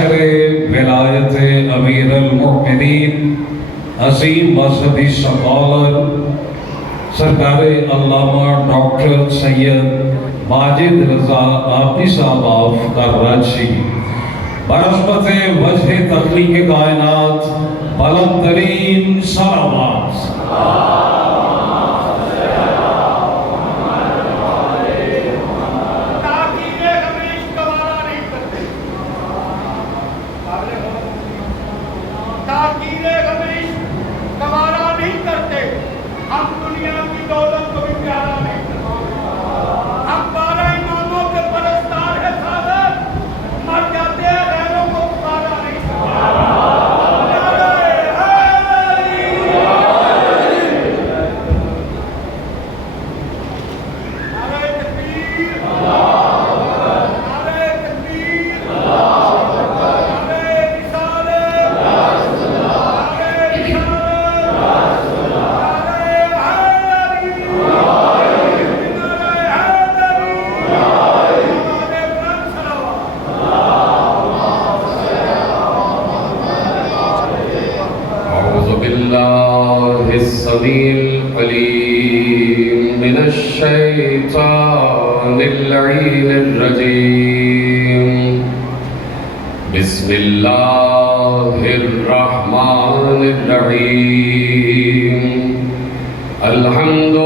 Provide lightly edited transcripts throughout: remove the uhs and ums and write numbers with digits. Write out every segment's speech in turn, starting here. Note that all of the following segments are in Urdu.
معاشر ولایت امیر المؤمنین عظیم مذہبی سکالر سرکار علامہ ڈاکٹر سید ماجد رضا آبی صاحب آف کراچی برحمت وجہ تخلیق کائنات بلند ترین صلوات بسم اللہ الرحمن الرحیم الحمد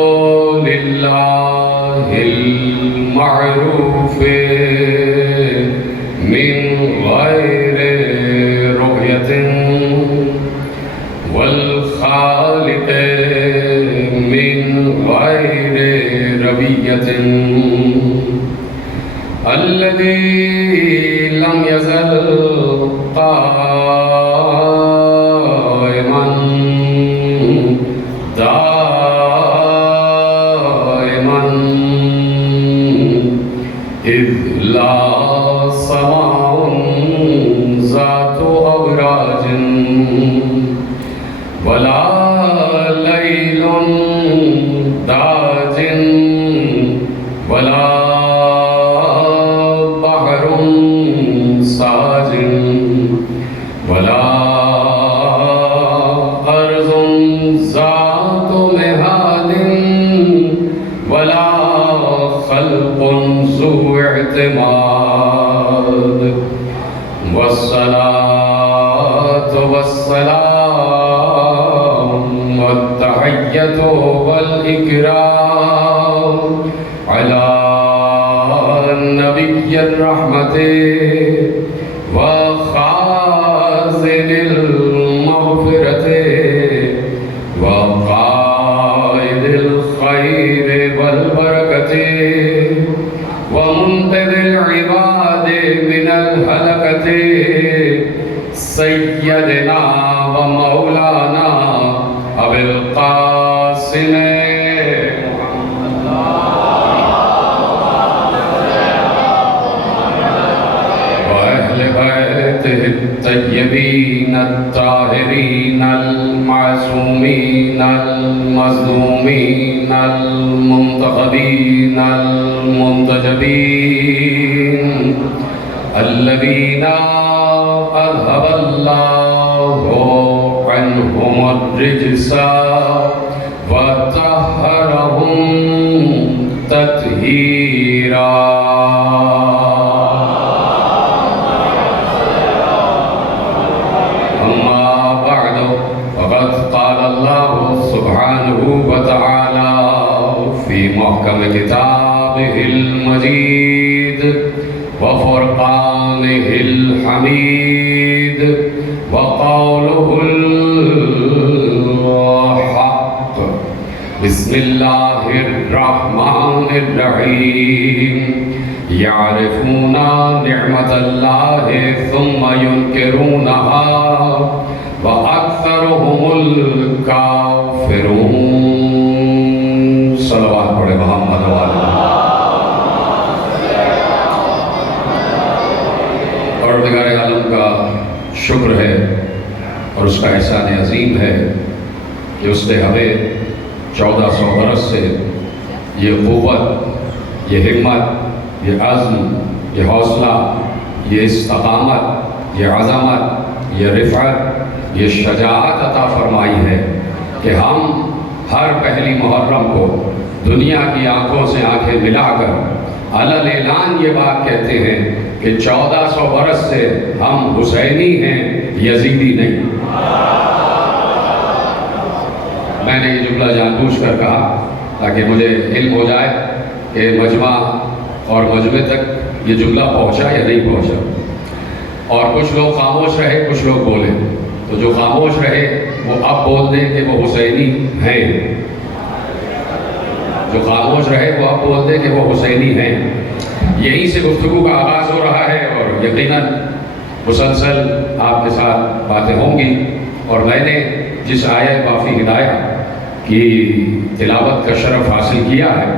للہ المعروف من غیر رؤیت والخالق من غیر ربیت الذي لم يزل قائما دائما إذ لا سماء ذات أبراج ولا ليل داج ولا ولا أرض ذات مهاد ولا خلق ذو اعتماد والصلاة والسلام والتحية والإكرام على نبي الرحمة وخازن المغفرة وقائد الخير والبركة ومنقذ العباد من الهلكة سيدنا ومولانا أبي القاسم الطيبين الطاهرين المعصومين المظلومين المنتخبين المنتجبين الذين أذهب الله عنهم الرجس وطهرهم تطهيرا وتعالى في محكم كتابه المجيد وفرقانه الحميد وقوله الحق بسم الله الرحمن الرحيم يعرفون نعمة الله ثم ينكرونها وأكثرهم الكافرون صلوات پڑھے محمد والے پروردگار عالم کا شکر ہے اور اس کا احسان عظیم ہے کہ اس نے ہمیں 1400 برس سے یہ قوت، یہ ہمت، یہ عزم، یہ حوصلہ، یہ استقامت یہ عظمت، یہ رفعت، یہ شجاعت عطا فرمائی ہے کہ ہم ہر پہلی محرم کو دنیا کی آنکھوں سے آنکھیں ملا کر علل اعلان یہ بات کہتے ہیں کہ 1400 برس سے ہم حسینی ہیں، یزیدی نہیں۔ میں نے یہ جملہ جان بوجھ کر کہا تاکہ مجھے علم ہو جائے کہ مجمع اور مجمع تک یہ جملہ پہنچا یا نہیں پہنچا۔ اور کچھ لوگ خاموش رہے، کچھ لوگ بولے، تو جو خاموش رہے وہ اب بول دیں کہ وہ حسینی ہیں، جو خاموش رہے وہ اب بول دیں کہ وہ حسینی ہیں۔ یہیں سے گفتگو کا آغاز ہو رہا ہے اور یقیناً مسلسل آپ کے ساتھ باتیں ہوں گی۔ اور میں نے جس آیت کافی ہدایت کی تلاوت کا شرف حاصل کیا ہے،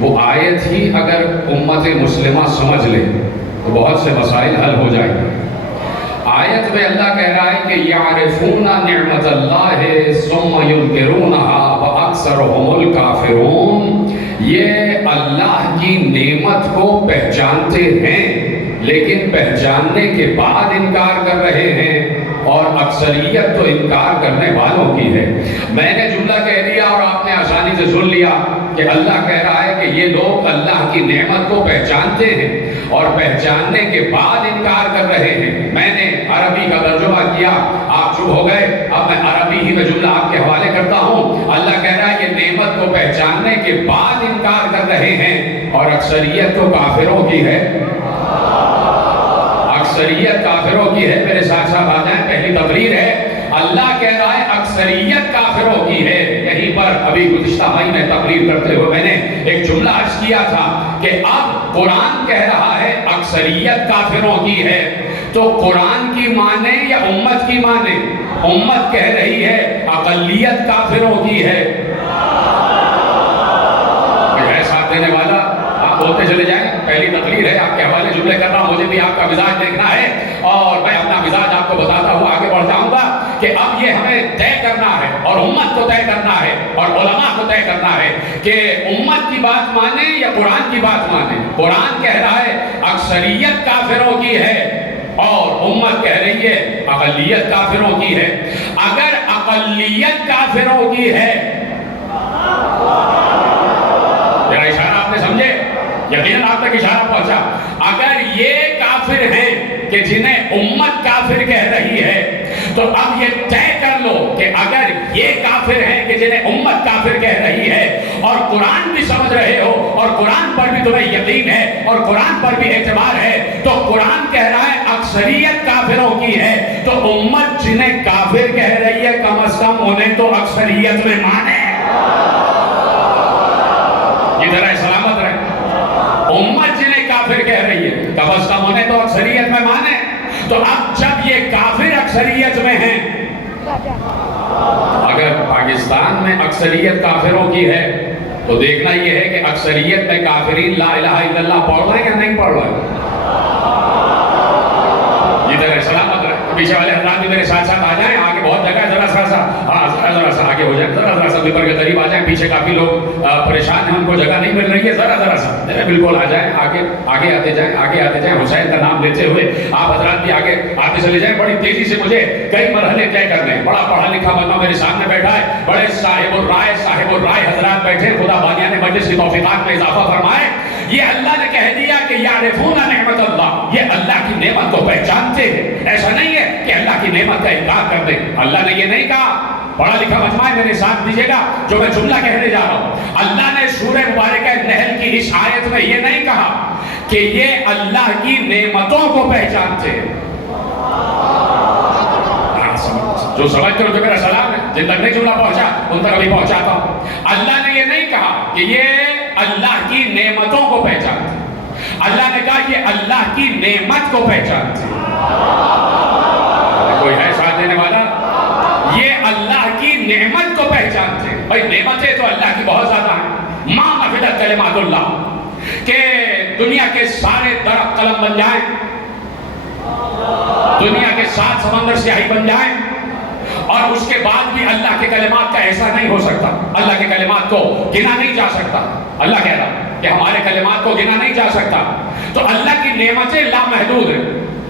وہ آیت ہی اگر امت مسلمہ سمجھ لے تو بہت سے مسائل حل ہو جائیں گے۔ آیت میں اللہ کہہ رہا ہے کہ یعرفون نعمت اللہ ثم ینکرونہا واکثرہم الکافرون، یہ اللہ کی نعمت کو پہچانتے ہیں لیکن پہچاننے کے بعد انکار کر رہے ہیں، اور اکثریت تو انکار کرنے والوں کی ہے۔ میں نے جملہ کہہ دیا اور آپ نے آسانی سے سن لیا کہ اللہ کہہ رہا ہے کہ یہ لوگ اللہ کی نعمت کو پہچانتے ہیں اور پہچاننے کے بعد انکار کر رہے ہیں۔ میں نے عربی کا ترجمہ کیا، آپ چپ ہو گئے، اب میں عربی ہی میں جملہ آپ کے حوالے کرتا ہوں۔ اللہ کہہ رہا ہے کہ نعمت کو پہچاننے کے بعد انکار کر رہے ہیں، اور اکثریت تو کافروں کی ہے، اکثریت کافروں کی ہے۔ میرے ساتھ ساتھ آ جائیں، پہلی تقریر ہے، اللہ کہہ رہا ہے اکثریت کافروں کی ہے۔ یہیں پر ابھی گزشتہ مہینے میں تقریر کرتے ہوئے میں نے ایک جملہ عرض کیا تھا کہ اب قرآن کہہ رہا ہے اکثریت کافروں کی ہے، تو قرآن کی مانے یا امت کی مانے؟ امت کہہ رہی ہے اقلیت کافروں کی ہے۔ ہے ساتھ دینے والا؟ آپ بولتے چلے جائیں، پہلی تقریر ہے، آپ کے حوالے جملے کر رہا ہوں، مجھے بھی آپ کا مزاج دیکھنا ہے اور میں اپنا مزاج آپ کو بتاتا ہوا آگے بڑھ جاؤں گا کہ اب یہ ہمیں طے کرنا ہے اور امت کو طے کرنا ہے اور علماء کو طے کرنا ہے کہ امت کی بات مانے یا قرآن کی بات مانے۔ قرآن کہہ رہا ہے اکثریت کافروں کی ہے اور امت کہہ رہی ہے اقلیت کافروں کی ہے۔ اگر اقلیت کافروں کی ہے، میرا اشارہ آپ نے سمجھے؟ یقیناً آپ تک اشارہ پہنچا۔ اگر یہ کافر ہیں کہ جنہیں امت کافر کہہ رہی ہے، تو اب یہ طے کر لو کہ اگر یہ کافر ہیں کہ جنہیں امت کافر کہہ رہی ہے اور قرآن بھی سمجھ رہے ہو اور قرآن پر بھی تمہیں یقین ہے اور قرآن پر بھی اعتبار ہے، تو قرآن کہہ رہا ہے اکثریت کافروں کی ہے، تو امت جنہیں کافر کہہ رہی ہے کم از کم انہیں تو اکثریت میں مانے۔ ادھر ہے، سلامت رہے۔ امت جنہیں کافر کہہ رہی ہے کم از کم انہیں تو اکثریت میں مانے۔ تو اب جب یہ کافر اکثریت میں ہیں، اگر پاکستان میں اکثریت کافروں کی ہے تو دیکھنا یہ ہے کہ اکثریت میں کافرین لا الہ الا اللہ پڑھ رہے ہیں یا نہیں پڑھ رہے ہیں۔ ادھر ہے، سلامت رہے۔ پیچھے والے حضرات بھی میرے ساتھ ساتھ آ جائیں، آگے بہت جگہ ہے، ذرا سا آگے ہو جائیں، ذرا سا ممبر کے قریب آ جائیں۔ پیچھے کافی لوگ پریشان ہیں، ان کو جگہ نہیں مل رہی ہے، ذرا سا بالکل آ جائیں، آگے آتے جائیں۔ حسین کا نام لیتے ہوئے آپ حضرات بھی آگے آتے چلے جائیں۔ بڑی تیزی سے مجھے کئی مرحلے طے کرنے ہیں۔ بڑا پڑھا لکھا بندہ میرے سامنے بیٹھا ہے، بڑے صاحب الرائے حضرات بیٹھے، خدا بانیان مجلس کی توفیقات میں اضافہ فرمائے۔ یہ اللہ نے کہہ دیا کہ یعرفون نعمت اللہ، یہ اللہ کی نعمت کو پہچانتے ہیں۔ ایسا نہیں ہے کہ اللہ کی نعمت کا انکار کر دیں، اللہ نے یہ نہیں کہا۔ پڑھا لکھا مجمع میرے ساتھ دیجیے گا جو میں جملہ کہنے جا رہا ہوں۔ اللہ نے سورہ مبارکہ نحل کی اس آیت میں یہ نہیں کہا کہ یہ اللہ کی نعمتوں کو پہچانتے ہیں۔ جو سمجھ کر جو میرا سلام ہے، جن تک نہیں جملہ پہنچا ان تک ابھی پہنچاتا ہوں۔ اللہ نے یہ نہیں کہا کہ یہ اللہ کی نعمتوں کو پہچانتے ہیں، اللہ نے کہا کہ اللہ کی نعمت کو پہچانتے ہیں۔ کوئی ہے ساتھ دینے والا؟ یہ اللہ کی نعمت کو پہچانتے ہیں۔ بھائی نعمتیں تو اللہ کی بہت زیادہ ہیں۔ ما نفدت کلمات اللہ، کہ دنیا کے سارے درخت قلم بن جائیں، دنیا کے 7 سمندر سیاہی بن جائیں، اور اس کے بعد بھی اللہ کے کلمات کا ایسا نہیں ہو سکتا۔ اللہ کے کلمات کو گنا نہیں جا سکتا۔ اللہ کہہ رہا کہ ہمارے کلمات کو گنا نہیں جا سکتا۔ تو اللہ کی نعمتیں لامحدود ہیں۔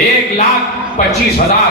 1,25,000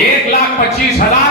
1,25,000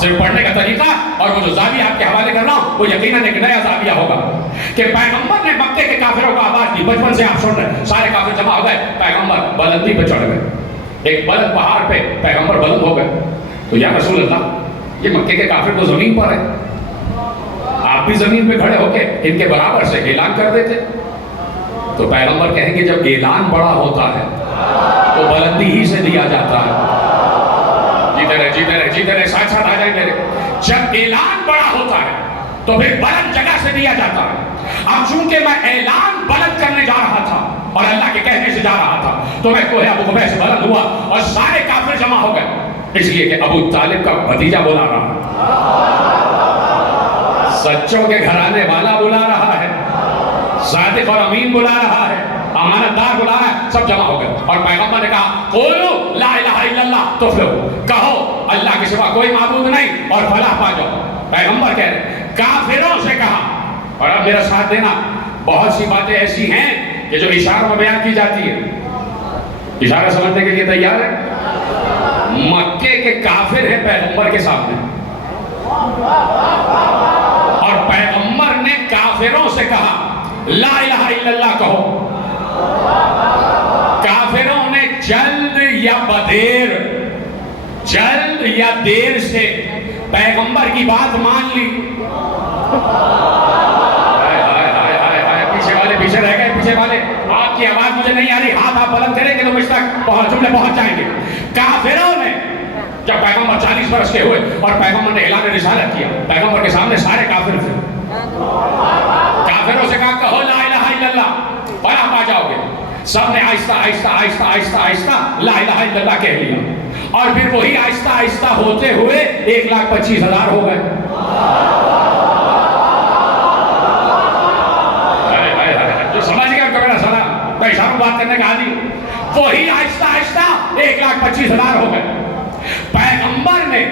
صرف پڑھنے کا طریقہ اور وہ جو زاویہ آپ کے حوالے کر رہا ہوں وہ یقیناً ایک نیا زاویہ ہوگا کہ پیغمبر نے مکے کے کافروں کو آواز دی. بچپن سے آپ سن رہے ہیں سارے کافر جمع ہو گئے, پیغمبر بلندی پہ چڑھ گئے, ایک بلند پہاڑ پہ پیغمبر بلند ہو گئے. تو یا رسول اللہ یہ مکے کے کافر تو زمین پر ہے, آپ بھی زمین پہ کھڑے ہو کے ان کے برابر سے اعلان کر دیتے. تو پیغمبر کہیں گے جب اعلان بڑا ہوتا ہے تو بلندی ہی سے دیا جاتا ہے. جیتے رہے ساتھ ساتھ آ جائیں میرے. جب اعلان بڑا ہوتا ہے تو پھر بلند جگہ سے دیا جاتا ہے. اب چونکہ میں اعلان بلند کرنے جا رہا تھا اور اللہ کے کہنے سے جا رہا تھا تو میں کوہ ابو قبیس سے بلند ہوا اور سارے کافر جمع ہو گئے, اس لیے کہ ابو طالب کا بھتیجا بلا رہا ہے, سچوں کے گھرانے والا بلا رہا ہے, صادق اور امین بلا رہا ہے, امانت دار بلا رہا ہے. سب جمع ہو گئے اور پیغمبر نے کہا قولوا لا الہ الا اللہ تفلحوا, کہو اللہ کے سوا کوئی معبود نہیں اور فلاح پا جاؤ. پیغمبر کہہ رہے کافروں سے کہا. اور اب میرا ساتھ دینا, بہت سی باتیں ایسی ہیں کہ جو اشاروں میں بیان کی جاتی ہے. اشارہ سمجھنے کے لیے تیار ہے؟ مکے کے کافر ہیں پیغمبر کے سامنے اور پیغمبر نے کافروں سے کہا لا الہ الا اللہ کہو. کافروں نے جلد یا بدیر, جلد یا دیر سے پیغمبر کی بات مان لی. پیچھے رہ گئے, پیچھے والے آپ کی آواز مجھے نہیں آ رہی, ہاتھ آپ بلند کریں گے تو مجھ تک جملے پہنچ جائیں گے. کافروں نے جب پیغمبر 40 برس کے ہوئے اور پیغمبر نے اعلان رسالت کیا, پیغمبر کے سامنے سارے کافر تھے. کافروں سے کہا کہو لا الہ الا اللہ فلاح پا جاؤ گے. سب نے آہستہ آہستہ آہستہ آہستہ آہستہ لا الہ الا اللہ کہہ لیا اور پھر وہی آہستہ آہستہ ہوتے ہوئے 1,25,000 ہو گئے. جو سمجھ گیا تو میرا سلام, تو اشاروں بات کرنے کا عادی, وہی آہستہ آہستہ 1,25,000 ہو گئے. پیغمبر نے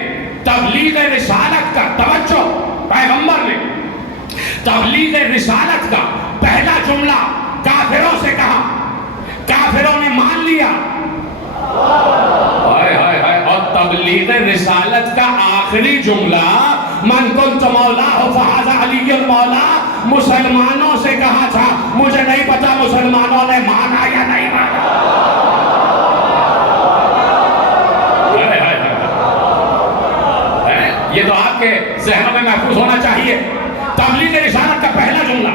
تبلیغ رسالت کا, توجہ, پیغمبر نے تبلیغ رسالت کا پہلا جملہ کافروں سے کہا, کافروں نے مان لیا. اور تبلیغ رسالت کا آخری جملہ من کنت مولاہ فہذا علی المولا, مسلمانوں سے کہا تھا. مجھے نہیں پتا مسلمانوں نے مانا یا نہیں مانا. یہ تو آپ کے ذہنوں میں محفوظ ہونا چاہیے. تبلیغ رسالت کا پہلا جملہ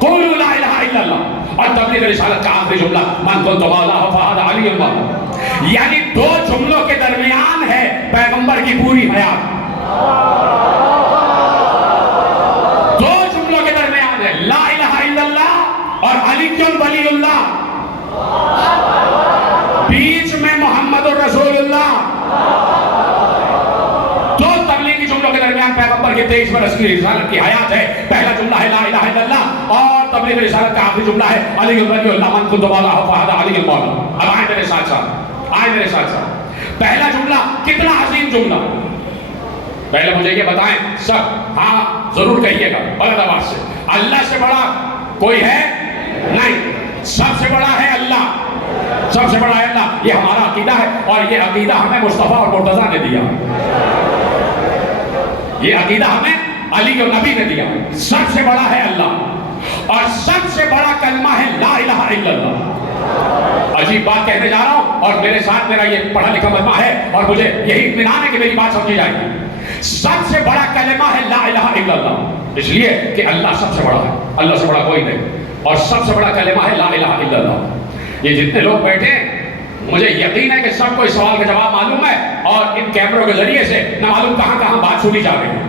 قولوا لا الہ الا اللہ اور تبلیغ رسالت کا آخری جملہ من کنت مولاہ فہذا علی المولا. یعنی دو جملوں کے درمیان ہے پیغمبر کی پوری حیات. دو جملوں کے درمیان ہے لا الہ الا اللہ اور علی ولی اللہ, بیچ میں محمد الرسول اللہ. دو تبلیغی جملوں کے درمیان پیغمبر کے 23 برس کی رسالت کی حیات ہے. پہلا جملہ ہے لا الہ الا اللہ اور تبلیغ رسالت کا آخری جملہ ہے علی ولی اللہ من کنت مولاہ فہذا علی المولا. اب آئیں میرے ساتھ ساتھ, آئیں میرے ساتھ ساتھ. پہلا جملہ کتنا عظیم جملہ. پہلے مجھے یہ بتائیں سب, ہاں ضرور کہیے گا بلند آواز سے, اللہ سے بڑا کوئی ہے نہیں, سب سے بڑا ہے اللہ, سب سے بڑا ہے اللہ. یہ ہمارا عقیدہ ہے اور یہ عقیدہ ہمیں مصطفیٰ اور مرتضیٰ نے دیا. یہ عقیدہ ہمیں علی اور نبی نے دیا. سب سے بڑا ہے اللہ اور سب سے بڑا کلمہ ہے لا الہ الا اللہ. عجیب بات کہنے جا رہا ہوں اور میرے ساتھ میرا یہ پڑھا لکھا مجمع ہے اور مجھے یہی اطمینان ہے کہ میری بات سمجھی جائے گی. سب سے بڑا کلمہ ہے لا الہ الا اللہ, اس لیے کہ اللہ سب سے بڑا ہے, اللہ سے بڑا کوئی نہیں, اور سب سے بڑا کلمہ ہے لا الہ الا اللہ. یہ جتنے لوگ بیٹھے مجھے یقین ہے کہ سب کو اس سوال کا جواب معلوم ہے اور ان کیمروں کے ذریعے سے نہ معلوم کہاں کہاں بات سنی جا رہی ہے.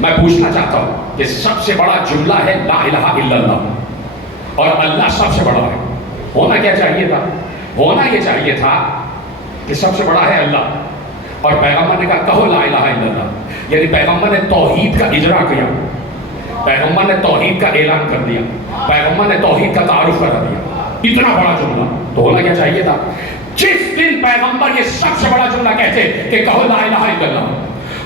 میں پوچھنا چاہتا ہوں کہ سب سے بڑا جملہ ہے لا الہ الا اللہ اور اللہ سب سے بڑا ہے. ہونا کیا چاہیے تھا؟ ہونا یہ چاہیے تھا کہ سب سے بڑا ہے اللہ اور پیغمبر نے کہا کہو لا الہ الا اللہ. یعنی پیغمبر نے توحید کا اجرا کیا, پیغمبر نے توحید کا اعلان کر دیا, پیغمبر نے توحید کا تعارف کرا دیا. اتنا بڑا جملہ تو ہونا کیا چاہیے تھا؟ جس دن پیغمبر یہ سب سے بڑا جملہ کہتے کہ کہو لا الہ الا اللہ,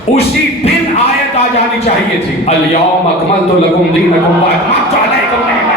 اسی دن آیت آ جانی چاہیے تھی الیوم اکملت لکم دینکم واتممت علیکم نعمتی.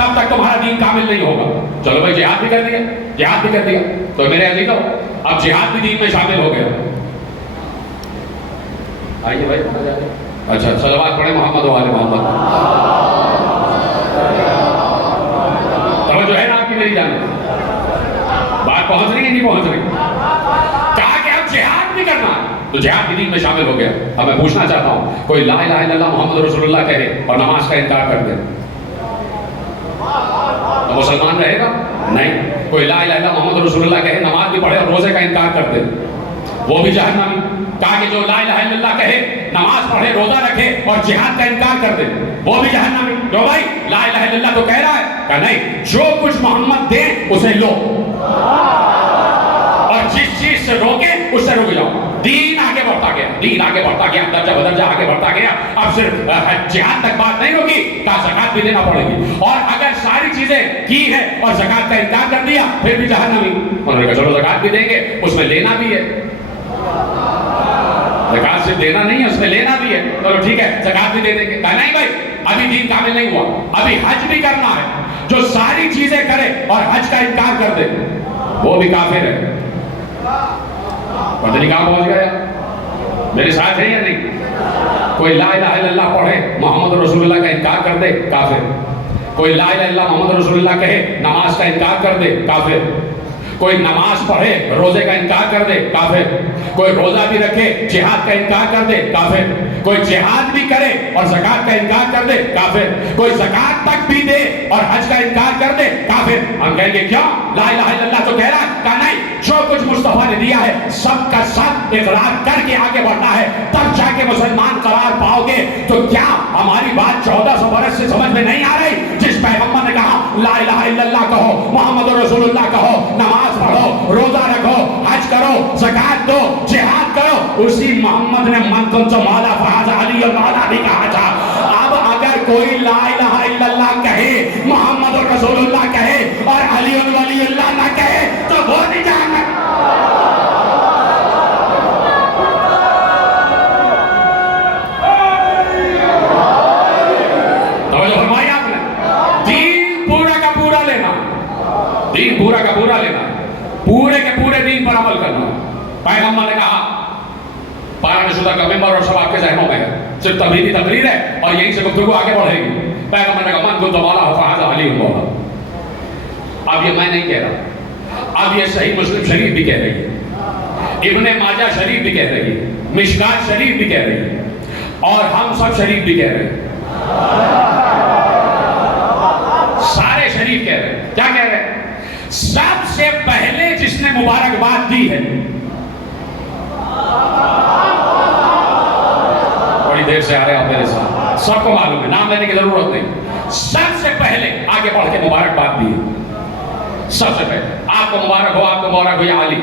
تب تک تمہارا دین کامل نہیں ہوگا. چلو بھائی جہاد بھی کر دیا, جہاد بھی کر دیا, تو میرے عزیزو اب جہاد بھی دین میں شامل ہو گیا. آئیے بھائی. اچھا صلوات پڑھیں محمد و آل محمد. توجہ ہے نا آپ کی میری جانب؟ بات پہنچ رہی ہے نہیں پہنچ رہی؟ کہا کہ اب جہاد بھی کرنا ہے تو جہاد بھی دین میں شامل ہو گیا. اب میں پوچھنا چاہتا ہوں, کوئی لا الہ الا اللہ محمد رسول اللہ کہے اور نماز کا انکار کر دے تو مسلمان رہے گا؟ نہیں. کوئی لا الہ الا اللہ محمد رسول اللہ کہے, نماز بھی پڑھے اور روزے کا انکار کر دے, وہ بھی جہنمی. کہا کہ جو لا الہ الا اللہ کہے, نماز پڑھے, روزہ رکھے اور جہاد کا انکار کر دے وہ بھی جہنمی. جو بھائی لا الہ الا اللہ تو کہہ رہا ہے, کہا نہیں, جو کچھ محمد دے اسے لو اور جس چیز سے روکے اس سے رک جاؤ. دین آگے بڑھتا گیا, دین آگے بڑھتا گیا, درجہ بدرجہ آگے بڑھتا گیا. اب صرف جہاد تک بات نہیں ہوگی, کہا زکات بھی دینا پڑے گی, اور اگر ساری چیزیں کی ہے اور زکات کا انکار کر دیا پھر بھی جہنمی. انہوں نے کہا چلو زکات بھی دیں گے, اس میں لینا بھی ہے. زکات صرف دینا نہیں ہے, اس میں لینا بھی ہے. چلو ٹھیک ہے زکات بھی دے دیں گے. کہا نہیں بھائی ابھی دین کامل نہیں ہوا, ابھی حج بھی کرنا ہے. جو ساری چیزیں کرے اور حج کا انکار کر دے وہ بھی کافر ہے. پتہ نہیں کہاں پہنچ گیا, میرے ساتھ ہے یا نہیں؟ کوئی لا الہ الا اللہ پڑھے, محمد رسول اللہ کا انکار کر دے, کافر. کوئی لا الہ الا اللہ محمد رسول اللہ کہے, نماز کا انکار کر دے, کافر. کوئی نماز پڑھے, روزے کا انکار کر دے, کافر. کوئی روزہ بھی رکھے, جہاد کا انکار کر دے, کافر. کوئی جہاد بھی کرے اور زکات کا انکار کر دے, کافر. کوئی زکات تک بھی دے اور حج کا انکار کر دے, کافر. ہم کہیں گے کیا لا الہ الا اللہ تو کہہ رہا ہے, کہا نہیں, جو کچھ مصطفیٰ نے دیا ہے سب کا سب اقرار کر کے آگے بڑھنا ہے, تب جا کے مسلمان قرار پاؤ گے. تو کیا ہماری بات 1400 برس سے سمجھ میں نہیں آ رہی؟ جس پیغمبر نے کہا لا الہ الا اللہ کہو, محمد رسول اللہ کہو, نماز پڑھو, روزہ رکھو, حج کرو, زکات دو, جہاد کرو, اسی محمد نے من کن تو مولا فاز علی اور مولا بھی کہا تھا. اب اگر کوئی لا الہ الا اللہ کہے, محمد رسول اللہ کہے اور علی ولی اللہ نہ کہے تو وہ نہیں جاننا. توجہ فرمائی آپ نے, دین پورا کا پورا لینا, دین پورا کا پورا لینا, پورے کے پورے دین پر عمل کرنا. پیغمبر نے کہا, پارا شدہ کا ممبر اور سب آپ کے ذہنوں میں ہے, صرف تبلیغی تقریر ہے اور یہیں سے گفتگو آگے بڑھے گی. پیغمبر نے کہا من کنت مولا فہذا علی مولا. اب یہ میں نہیں کہہ رہا, اب یہ صحیح مسلم شریف بھی کہہ رہی ہے, ابن ماجہ شریف بھی کہہ رہی ہے, مشکات شریف بھی کہہ رہی ہے, اور ہم سب شریف بھی کہہ رہے ہیں. سارے شریف کہہ رہے ہیں. کیا کہہ رہے ہیں؟ سب سے پہلے جس نے مبارکباد دی ہے, بڑی دیر سے آ رہے ہیں آپ میرے ساتھ, سب کو معلوم ہے, نام لینے کی ضرورت نہیں, سب سے پہلے آگے بڑھ کے مبارکباد دی ہے. سب سے پہلے آپ کو مبارک ہو, آپ کو مبارک ہو یا علی,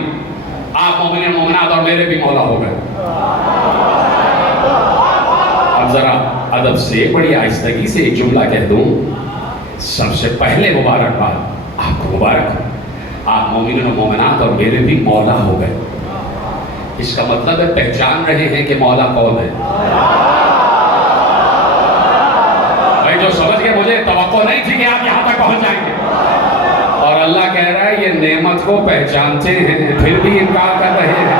آپ مومنین مومنات اور میرے بھی مولا ہو گئے. اب ذرا ادب سے بڑی آہستگی سے ایک جملہ کہہ دوں, سب سے پہلے مبارکباد آپ کو مبارک ہو, آپ مومنین و مومنات اور میرے بھی مولا ہو گئے. اس کا مطلب ہے پہچان رہے ہیں کہ مولا کون ہے. بھائی جو سمجھ گئے, مجھے توقع نہیں تھی کہ آپ یہاں تک پہنچ جائیں گے. اور اللہ کہہ رہا ہے یہ نعمت کو پہچانتے ہیں پھر بھی انکار کر رہے ہیں.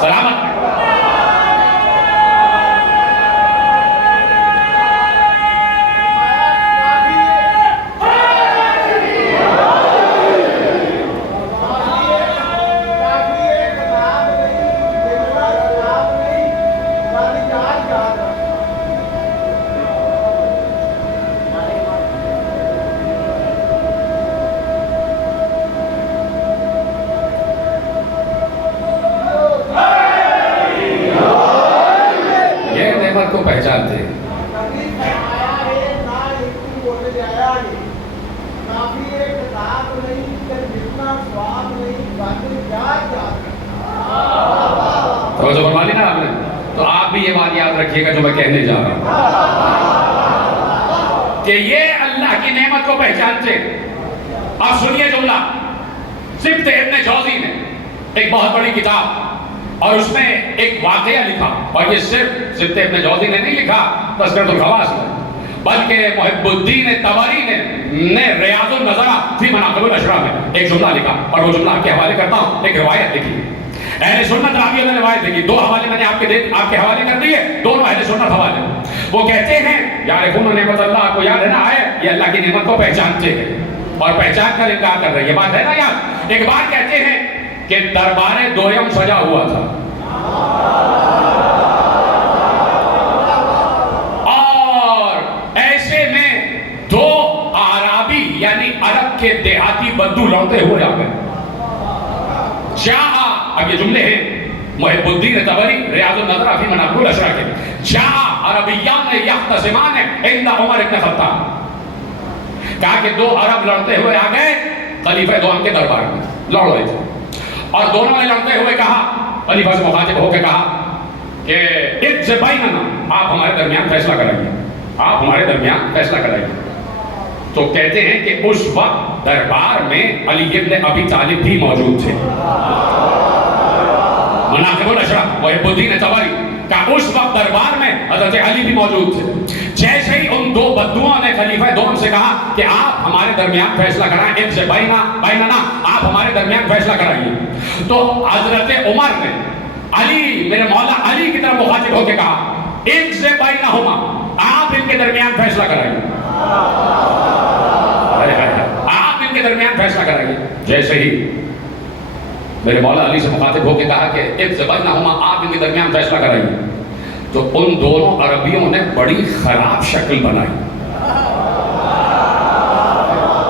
سلامت. کو پہچانتے ہیں. توجہ فرما لی نا آپ نے, تو آپ بھی یہ بات یاد رکھیے گا جو میں کہنے جا رہا ہوں کہ یہ اللہ کی نعمت کو پہچانتے ہیں. اب سنیے جملہ, صرف ابن جوزی نے ایک بہت بڑی کتاب اور اس میں ایک واقعہ لکھا، اور یہ صرف ضبط ابن جوزی نے نہیں لکھا تذکرۃ الخواص میں، بلکہ محب الدین طبری نے ریاض النظرہ فی مناقب الاشراف میں ایک جملہ لکھا، اور وہ جملہ آپ کے حوالے کرتا ہوں۔ ایک روایت لکھی، اہل سنت راویوں نے روایت لکھی، دو حوالے میں نے آپ کے حوالے کر دیے، دونوں اہل سنت حوالے۔ وہ کہتے ہیں یعرفون نعمت اللہ، آپ کو یاد ہے نا آئے، یہ اللہ کی نعمت کو پہچانتے ہیں اور پہچان کر انکار کر رہے ہیں، یہ بات ہے نا یاد۔ ایک بار کہتے ہیں کہ دربار دویم سجا ہوا تھا، اور ایسے میں دو اعرابی یعنی عرب کے دیہاتی بدو لڑتے ہوئے آ گئے۔ جاء، اب یہ جملے ہیں محب الدین طبری ریاض النظرہ فی مناقب الاشراف کے، جاء عربیان یختصمان عند عمر بن خطاب، کہا کہ دو عرب لڑتے ہوئے آ گئے خلیفہ دوم کے دربار میں، لڑ رہے تھے، اور دونوں نے لڑتے ہوئے کہا، خلیفہ سے مخاطب ہو کے کہا کہ اقض بیننا، آپ ہمارے درمیان فیصلہ کرائیے، آپ ہمارے درمیان فیصلہ کرائیے۔ تو کہتے ہیں کہ اس وقت دربار میں علی ابن ابی طالب بھی موجود تھے، مناقب الاشراف محب الدین طبری کا اس وقت دربار میں حضرت علی بھی موجود تھے۔ جیسے ہی ان دو بدوؤں نے خلیفہ دوم سے کہا کہ آپ ہمارے درمیان فیصلہ کرائیں، اقض بیننا، آپ ہمارے درمیان فیصلہ کرائیے، تو حضرت عمر نے علی، میرے مولا علی کی طرف مخاطب ہو کے کہا اقض بینہما، آپ ان کے درمیان فیصلہ کرائیے، آپ ان کے درمیان فیصلہ کرائیے۔ جیسے ہی میرے مولا علی سے مخاطب ہو کے کہا کہ اقض بینہما، آپ ان کے درمیان فیصلہ کرائیے، تو ان دونوں عربیوں نے بڑی خراب شکل بنائی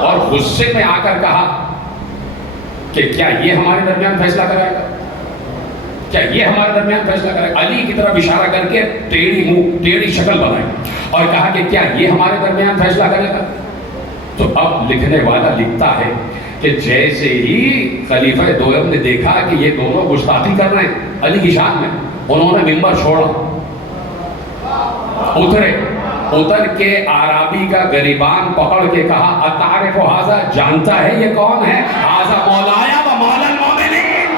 اور غصے میں آ کر کہا کہ کیا یہ ہمارے درمیان فیصلہ کرائے گا، کیا یہ ہمارے درمیان فیصلہ کرائے گا؟ علی کی طرف اشارہ کر کے ٹیڑھی شکل بنائی اور کہا کہ کیا یہ ہمارے درمیان فیصلہ کرے گا؟ تو اب لکھنے والا لکھتا ہے کہ جیسے ہی خلیفہ دوم نے دیکھا کہ یہ دونوں گستاخی کر رہے ہیں علی کی شان میں، انہوں نے منبر چھوڑا، اتر کے عربی کا گریبان پکڑ کے کہا اتعرف ھذا، جانتا ہے یہ کون ہے؟ ھذا مولایا و مولا المومنین،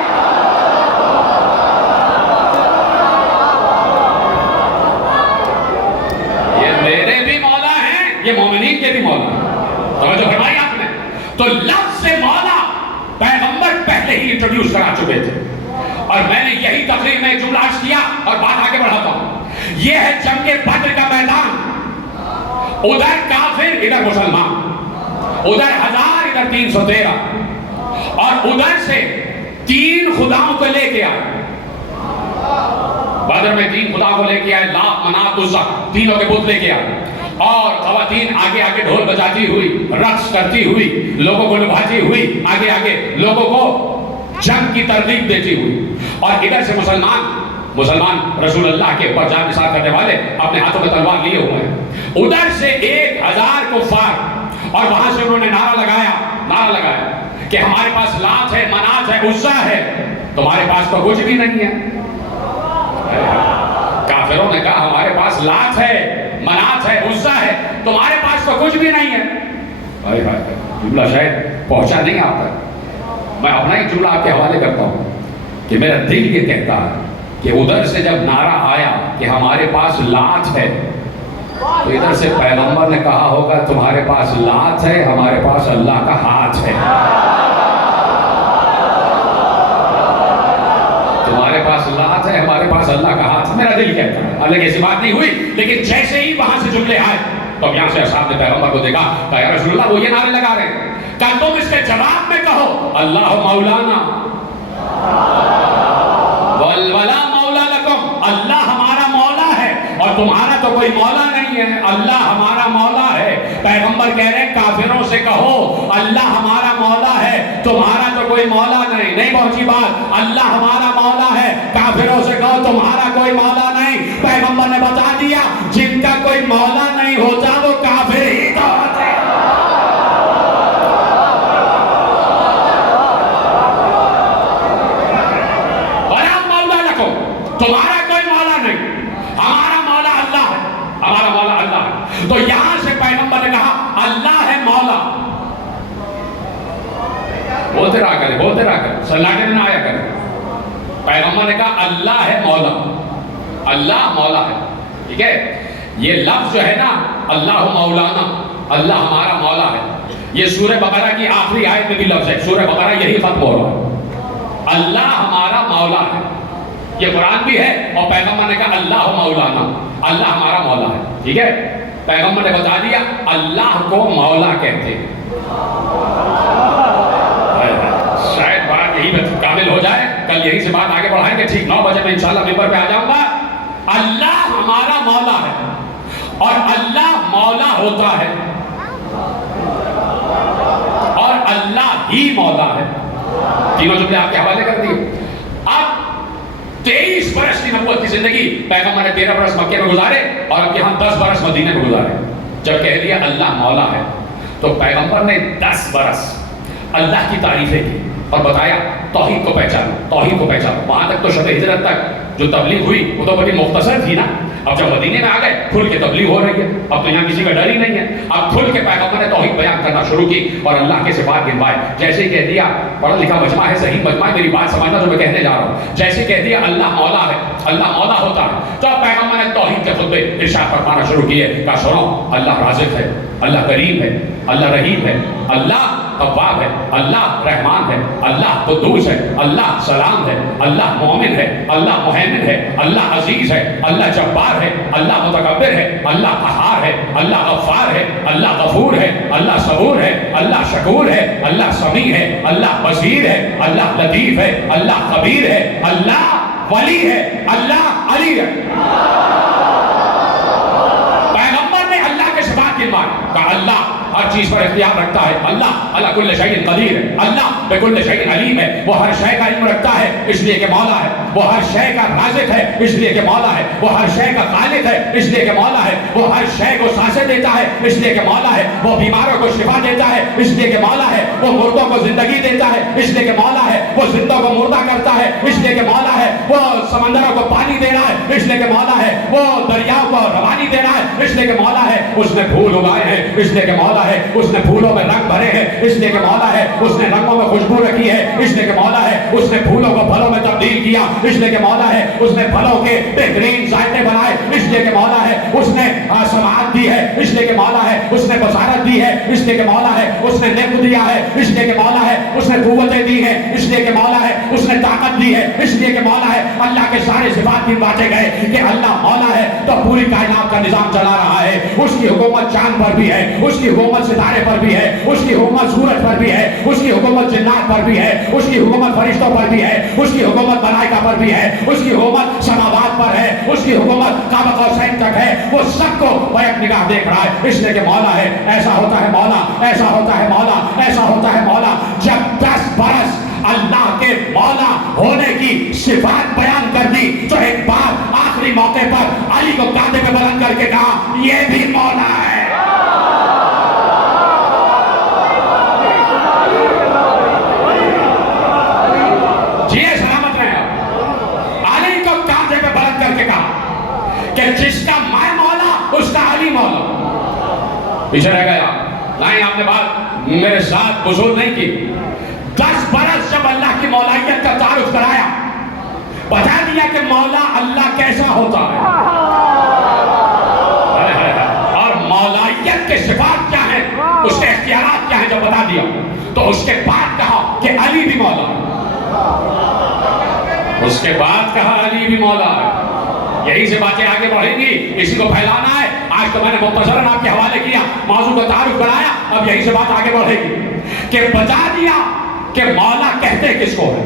یہ میرے بھی مولا ہیں، یہ مومنین کے بھی مولا ہیں۔ توجہ فرمائی آپ نے؟ تو لفظ مولا پیغمبر پہلے ہی انٹروڈیوس کرا چکے تھے، اور میں نے یہی تقریر میں جملہ عرض کیا اور بات آگے بڑھاتا ہوں۔ یہ ہے جنگ بدر کا میدان، ادھر کافر ادھر مسلمان، ادھر 1000 ادھر 313، اور ادھر سے 3 خداؤں کو لے کے آئے۔ بدر میں 3 خداؤں کو لے کے آئے، لات منات عزا، تینوں کے بت لے کے آئے، اور خواتین آگے آگے ڈھول بجاتی ہوئی، رقص کرتی ہوئی، لوگوں کو لبھاتی ہوئی، آگے آگے لوگوں کو جنگ کی ترغیب دیتی ہوئی، اور ادھر سے مسلمان رسول اللہ کے اوپر جان نثار کرنے والے اپنے ہاتھوں میں تلوار لیے ہوئے ہیں۔ ادھر سے 1000 کفار، اور وہاں سے انہوں نے نعرہ لگایا کہ ہمارے پاس لات ہے، منات ہے، عزا ہے، تمہارے پاس تو کچھ بھی نہیں ہے۔ کافروں نے کہا ہمارے پاس لات ہے، منات ہے، عزا ہے، تمہارے پاس تو کچھ بھی نہیں ہے۔ جملہ شاید پہنچا نہیں آپ تک، میں اپنا ہی جملہ آپ کے حوالے کرتا ہوں کہ میرا دل یہ کہتا ہے کہ ادھر سے جب نعرہ آیا کہ ہمارے پاس لات ہے، تو ادھر سے پیغمبر نے کہا ہوگا تمہارے پاس لات ہے، ہمارے پاس اللہ کا ہاتھ ہے، تمہارے پاس لات ہے، ہمارے پاس اللہ کا ہاتھ۔ میرا دل کہتا ہے، حالانکہ ایسی بات نہیں ہوئی، لیکن جیسے ہی وہاں سے جملے آئے تو اب یہاں سے اصحاب نے پیغمبر کو دیکھا، کہا یا رسول اللہ وہ یہ نعرے لگا رہے ہیں، کہا تم اس کے جواب میں کہو اللہ مولانا والولا مولا لکم، اللہ ہمارا مولا ہے اور تمہارا تو کوئی مولا نہیں ہے، اللہ ہمارا مولا ہے۔ پیغمبر کہہ رہے ہیں کافروں سے کہو اللہ ہمارا مولا ہے، تمہارا تو کوئی مولا نہیں پہنچی بات، اللہ ہمارا مولا ہے، کافروں سے کہو تمہارا کوئی مولا نہیں۔ پیغمبر نے بتا دیا جن کا کوئی مولا نہیں ہوتا وہ کافر ہی تو ہوتے ہیں۔ تمہارا کوئی مولا نہیں، ہمارا مولا اللہ ہے، ہمارا مولا اللہ ہے۔ تو یہاں سے پیغمبر نے کہا اللہ ہے مولا، بولتے رہا کریں، سلاٹے میں نہ آیا کریں، پیغمبر نے کہا اللہ ہے مولا، اللہ مولا ہے، ٹھیک ہے؟ یہ لفظ جو ہے نا اللہ مولانا، اللہ ہمارا مولا ہے، یہ سورہ بقرہ کی آخری آیت میں بھی لفظ ہے، سورہ بقرہ یہی ختم ہو رہا ہے، اللہ ہمارا مولا ہے، یہ قرآن بھی ہے، اور پیغمبر نے کہا اللہ مولانا، اللہ ہمارا مولا ہے، ٹھیک ہے؟ پیغمبر نے بتا دیا اللہ کو مولا کہتے ہیں۔ شاید بات یہی کامل ہو جائے، کل یہی سے بات آگے بڑھائیں گے، ٹھیک 9 بجے میں انشاءاللہ ممبر پہ آ جاؤں گا۔ اللہ ہمارا مولا ہے اور اللہ مولا ہوتا ہے اور اللہ ہی مولا ہے، تینوں جملے آپ کے حوالے کر دیے۔ اب 23 برس کی نبوت کی زندگی پیغمبر نے 13 برس مکے میں گزارے اور اب یہاں 10 برس مدینے میں گزارے۔ جب کہہ دیا اللہ مولا ہے تو پیغمبر نے 10 برس اللہ کی تعریفیں کی اور بتایا توحید کو پہچانو، توحید کو پہچانو۔ وہاں تک تو شب ہجرت تک جو تبلیغ ہوئی وہ تو بڑی مختصر تھی نا، اب جب مدینے میں آ گئے کھل کے تبلیغ ہو رہی ہے، اب تو یہاں کسی کا ڈر ہی نہیں ہے، اب کھل کے پیغمبر نے توحید بیان کرنا شروع کی اور اللہ کے صفات گنوائے۔ جیسے ہی کہہ دیا، پڑھا لکھا مجمع ہے، صحیح مجمع ہے، میری بات سمجھنا جو میں کہنے جا رہا ہوں، جیسے کہہ دیا اللہ مولا ہے، اللہ مولا ہوتا ہے، تو پیغمبر نے توحید کے خطبے ارشاد فرمانا شروع کیے، کہا سنو اللہ رازق ہے، اللہ کریم ہے، اللہ رحیم ہے، اللہ تواب ہے، اللہ رحمان ہے، اللہ قدوس ہے، اللہ سلام ہے، اللہ مومن ہے، اللہ مہیمن ہے، اللہ عزیز ہے، اللہ جبار ہے، اللہ متکبر ہے، اللہ قہار ہے، اللہ غفار ہے، اللہ غفور ہے، اللہ صبور ہے، اللہ شکور ہے، اللہ سمیع ہے، اللہ بصیر ہے، اللہ لطیف ہے، اللہ خبیر ہے، اللہ ولی ہے، اللہ علی ہے۔ پیغمبر نے اللہ کے صفات گنوائے، کہا اللہ ہر چیز پر اختیار رکھتا ہے، اللہ علی کل شیء قدیر ہے، اللہ بکل شیء علیم ہے، وہ ہر شے کا علم رکھتا ہے اس لیے کہ مولا ہے، وہ ہر شے کا رازق ہے اس لیے کہ مولا ہے، وہ ہر شے کا خالق ہے اس لیے کہ مولا ہے، وہ ہر شے کو سانسیں دیتا ہے اس لیے کہ مولا ہے، وہ بیماروں کو شفا دیتا ہے اس لیے کہ مولا ہے، وہ مردوں کو زندگی دیتا ہے اس لیے کہ مولا ہے، وہ زندوں کو مردہ کرتا ہے اس لیے کہ مولا ہے، وہ سمندروں کو پانی دے رہا ہے اس لیے کہ مولا ہے، وہ دریاؤں کو روانی دے رہا ہے اس لیے کہ مولا ہے، اس نے پھول اگائے ہیں اس لیے کہ مولا ہے، اس نے پھولوں میں رنگ بھرے ہیں اس لیے کہ مولا ہے، اس نے رنگوں میں خوشبو رکھی ہے اس لیے کہ مولا ہے، اس نے پھولوں کو پھلوں میں تبدیل کیا اس لیے کہ مولا ہے، اس نے پھلوں کے بہترین ذائقے بنائے اس لیے کہ مولا ہے، اس نے سماعت دی ہے اس لیے کہ مولا ہے، اس نے بصارت دی ہے اس لیے کہ مولا ہے، اس نے نعمت دیا ہے اس لیے کہ مولا ہے، اس نے قوتیں دی ہیں اس لیے کہ مولا ہے، اس نے طاقت دی ہے اس لیے کہ مولا ہے۔ اللہ کے سارے صفات بھی بانٹے گئے کہ اللہ مولا ہے تو پوری کائنات کا نظام چلا رہا ہے، اس کی حکومت چاند پر بھی ہے، اس کی حکومت ستارے پر بھی ہے، اس کی حکومت سورج پر بھی ہے، اس کی حکومت جنات پر بھی ہے، اس کی حکومت فرشتوں پر بھی ہے، اس کی حکومت ملائکہ پر بھی ہے، اس کی حکومت سماوات پر ہے، اس کی حکومت قاب قوسین تک ہے، وہ سب کو بیک نگاہ دیکھ رہا ہے اس لیے کہ مولا ہے۔ ایسا ہوتا ہے مولا، ایسا ہوتا ہے مولا، ایسا ہوتا ہے مولا جب 10 برس اللہ کے مولا ہونے کی صفات بیان کر دی تو ایک بار آخری موقع پر علی کو کاندھے پہ بلند کر کے کہا یہ بھی مولا ہے۔ جی سلامت رہے آپ۔ علی کو کاندھے پہ بلند کر کے کہا کہ جس کا میں مولا اس کا علی مولا۔ پیچھے رہ گیا، نہیں آپ نے بات میرے ساتھ وصول نہیں کی۔ 10 برس جب اللہ کی مولائیت کا تعارف کرایا، بتا دیا کہ مولا اللہ کیسا ہوتا ہے اور مولائیت کے صفات کیا ہیں، اس کے اختیارات کیا ہیں، جب بتا دیا تو اس کے بعد کہا کہ علی بھی مولا ہے۔ اس کے بعد کہا علی بھی مولا ہے۔ یہی سے باتیں آگے بڑھیں گی، اسی کو پھیلانا ہے۔ آج تو میں نے مختصراً آپ کے حوالے کیا، موضوع کا تعارف کرایا، اب یہی سے بات آگے بڑھے گی کہ بتا دیا کہ مولا کہتے کس کو ہے۔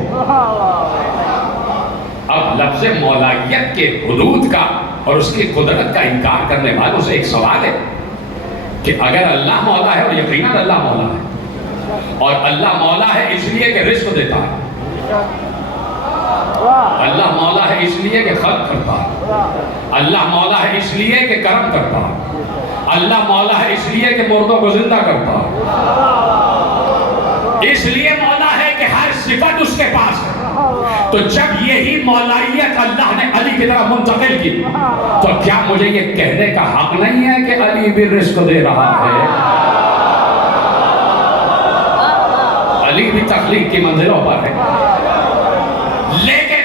اب لفظ مولائیت کے حدود کا اور اس کی قدرت کا انکار کرنے والوں سے ایک سوال ہے کہ اگر اللہ مولا ہے، اور یقیناً اللہ مولا ہے، اور اللہ مولا ہے اس لیے کہ رزق دیتا ہے، اللہ مولا ہے اس لیے کہ خلق کرتا ہے، اللہ مولا ہے اس لیے کہ کرم کرتا ہے، اللہ مولا ہے اس لیے کہ مردوں کو زندہ کرتا ہے، اس لیے مولا ہے کہ ہر صفت اس کے پاس ہے۔ تو جب یہی مولائیت اللہ نے علی کی طرف منتقل کی تو کیا مجھے یہ کہنے کا حق نہیں ہے کہ علی بھی رزق دے رہا ہے؟ علی بھی تخلیق کی منزلوں پر ہے، لیکن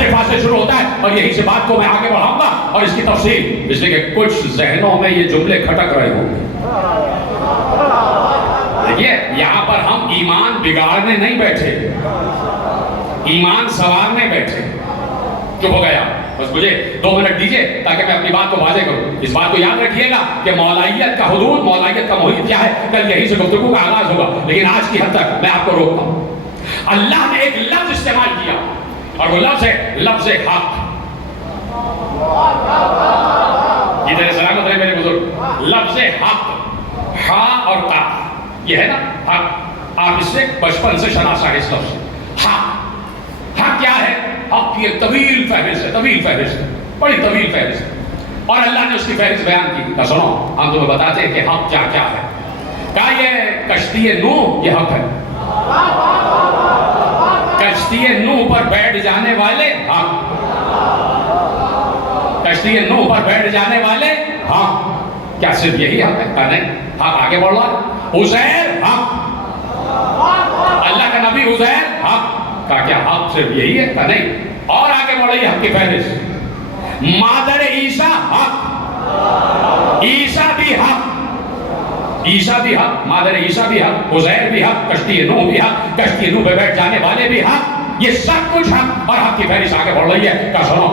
دفاع سے شروع ہوتا ہے اور یہی سے بات کو میں آگے بڑھاؤں گا اور اس کی تفصیل، اس لیے کہ کچھ ذہنوں میں یہ جملے کھٹک رہے ہوں گے. دیکھیے یہاں پر ہم ایمان بگاڑنے نہیں بیٹھے، ایمان سنوارنے بیٹھے. چپ ہو گیا، بس مجھے 2 منٹ دیجئے تاکہ میں اپنی بات کو واضح کروں. اس بات کو یاد رکھیے گا کہ مولائیت کا حدود، مولائیت کا محیط کیا ہے، کل یہی سے گفتگو کا آغاز ہوگا، لیکن آج کی حد تک میں آپ کو روکتا ہوں. اللہ نے ایک لفظ استعمال کیا اور وہ لفظ ہے لفظ حق. یہ میرے سلامت رہے میرے بزرگ. لفظ حق، ہاں اور کا، یہ ہے نا حق. آپ اس سے بچپن سے شناسا ہے اس لفظ سے. حق، حق کیا ہے؟ حق کی ایک طویل فہرست ہے، طویل فہرست ہے، بڑی طویل فہرست ہے. اور اللہ نے اس کی فہرست بیان کی. تو سنو، ہم تمہیں بتاتے ہیں کہ حق کیا کیا ہے. کہا یہ کشتی نوح یہ حق ہے. کشتی نوح پر بیٹھ جانے والے حق. کشتی نوح پر بیٹھ جانے والے حق. کیا صرف یہی حق ہے؟ کہا نہیں، حق آگے بڑھ رہا ہے. عزیر حق، اللہ کا نبی عزیر حق. کہا کیا حق صرف یہی ہے؟ کہا نہیں، اور آگے بڑھ رہی ہے حق کی فہرست. مادر عیسیٰ حق، عیسیٰ بھی حق. عیسیٰ بھی حق، مادر عیسیٰ بھی حق، عزیر بھی حق، کشتی نوح بھی حق، کشتی نوح پہ بیٹھ جانے والے بھی حق. یہ سب کچھ حق، اور حق کی فہرست آگے بڑھ رہی ہے. کہا سنو،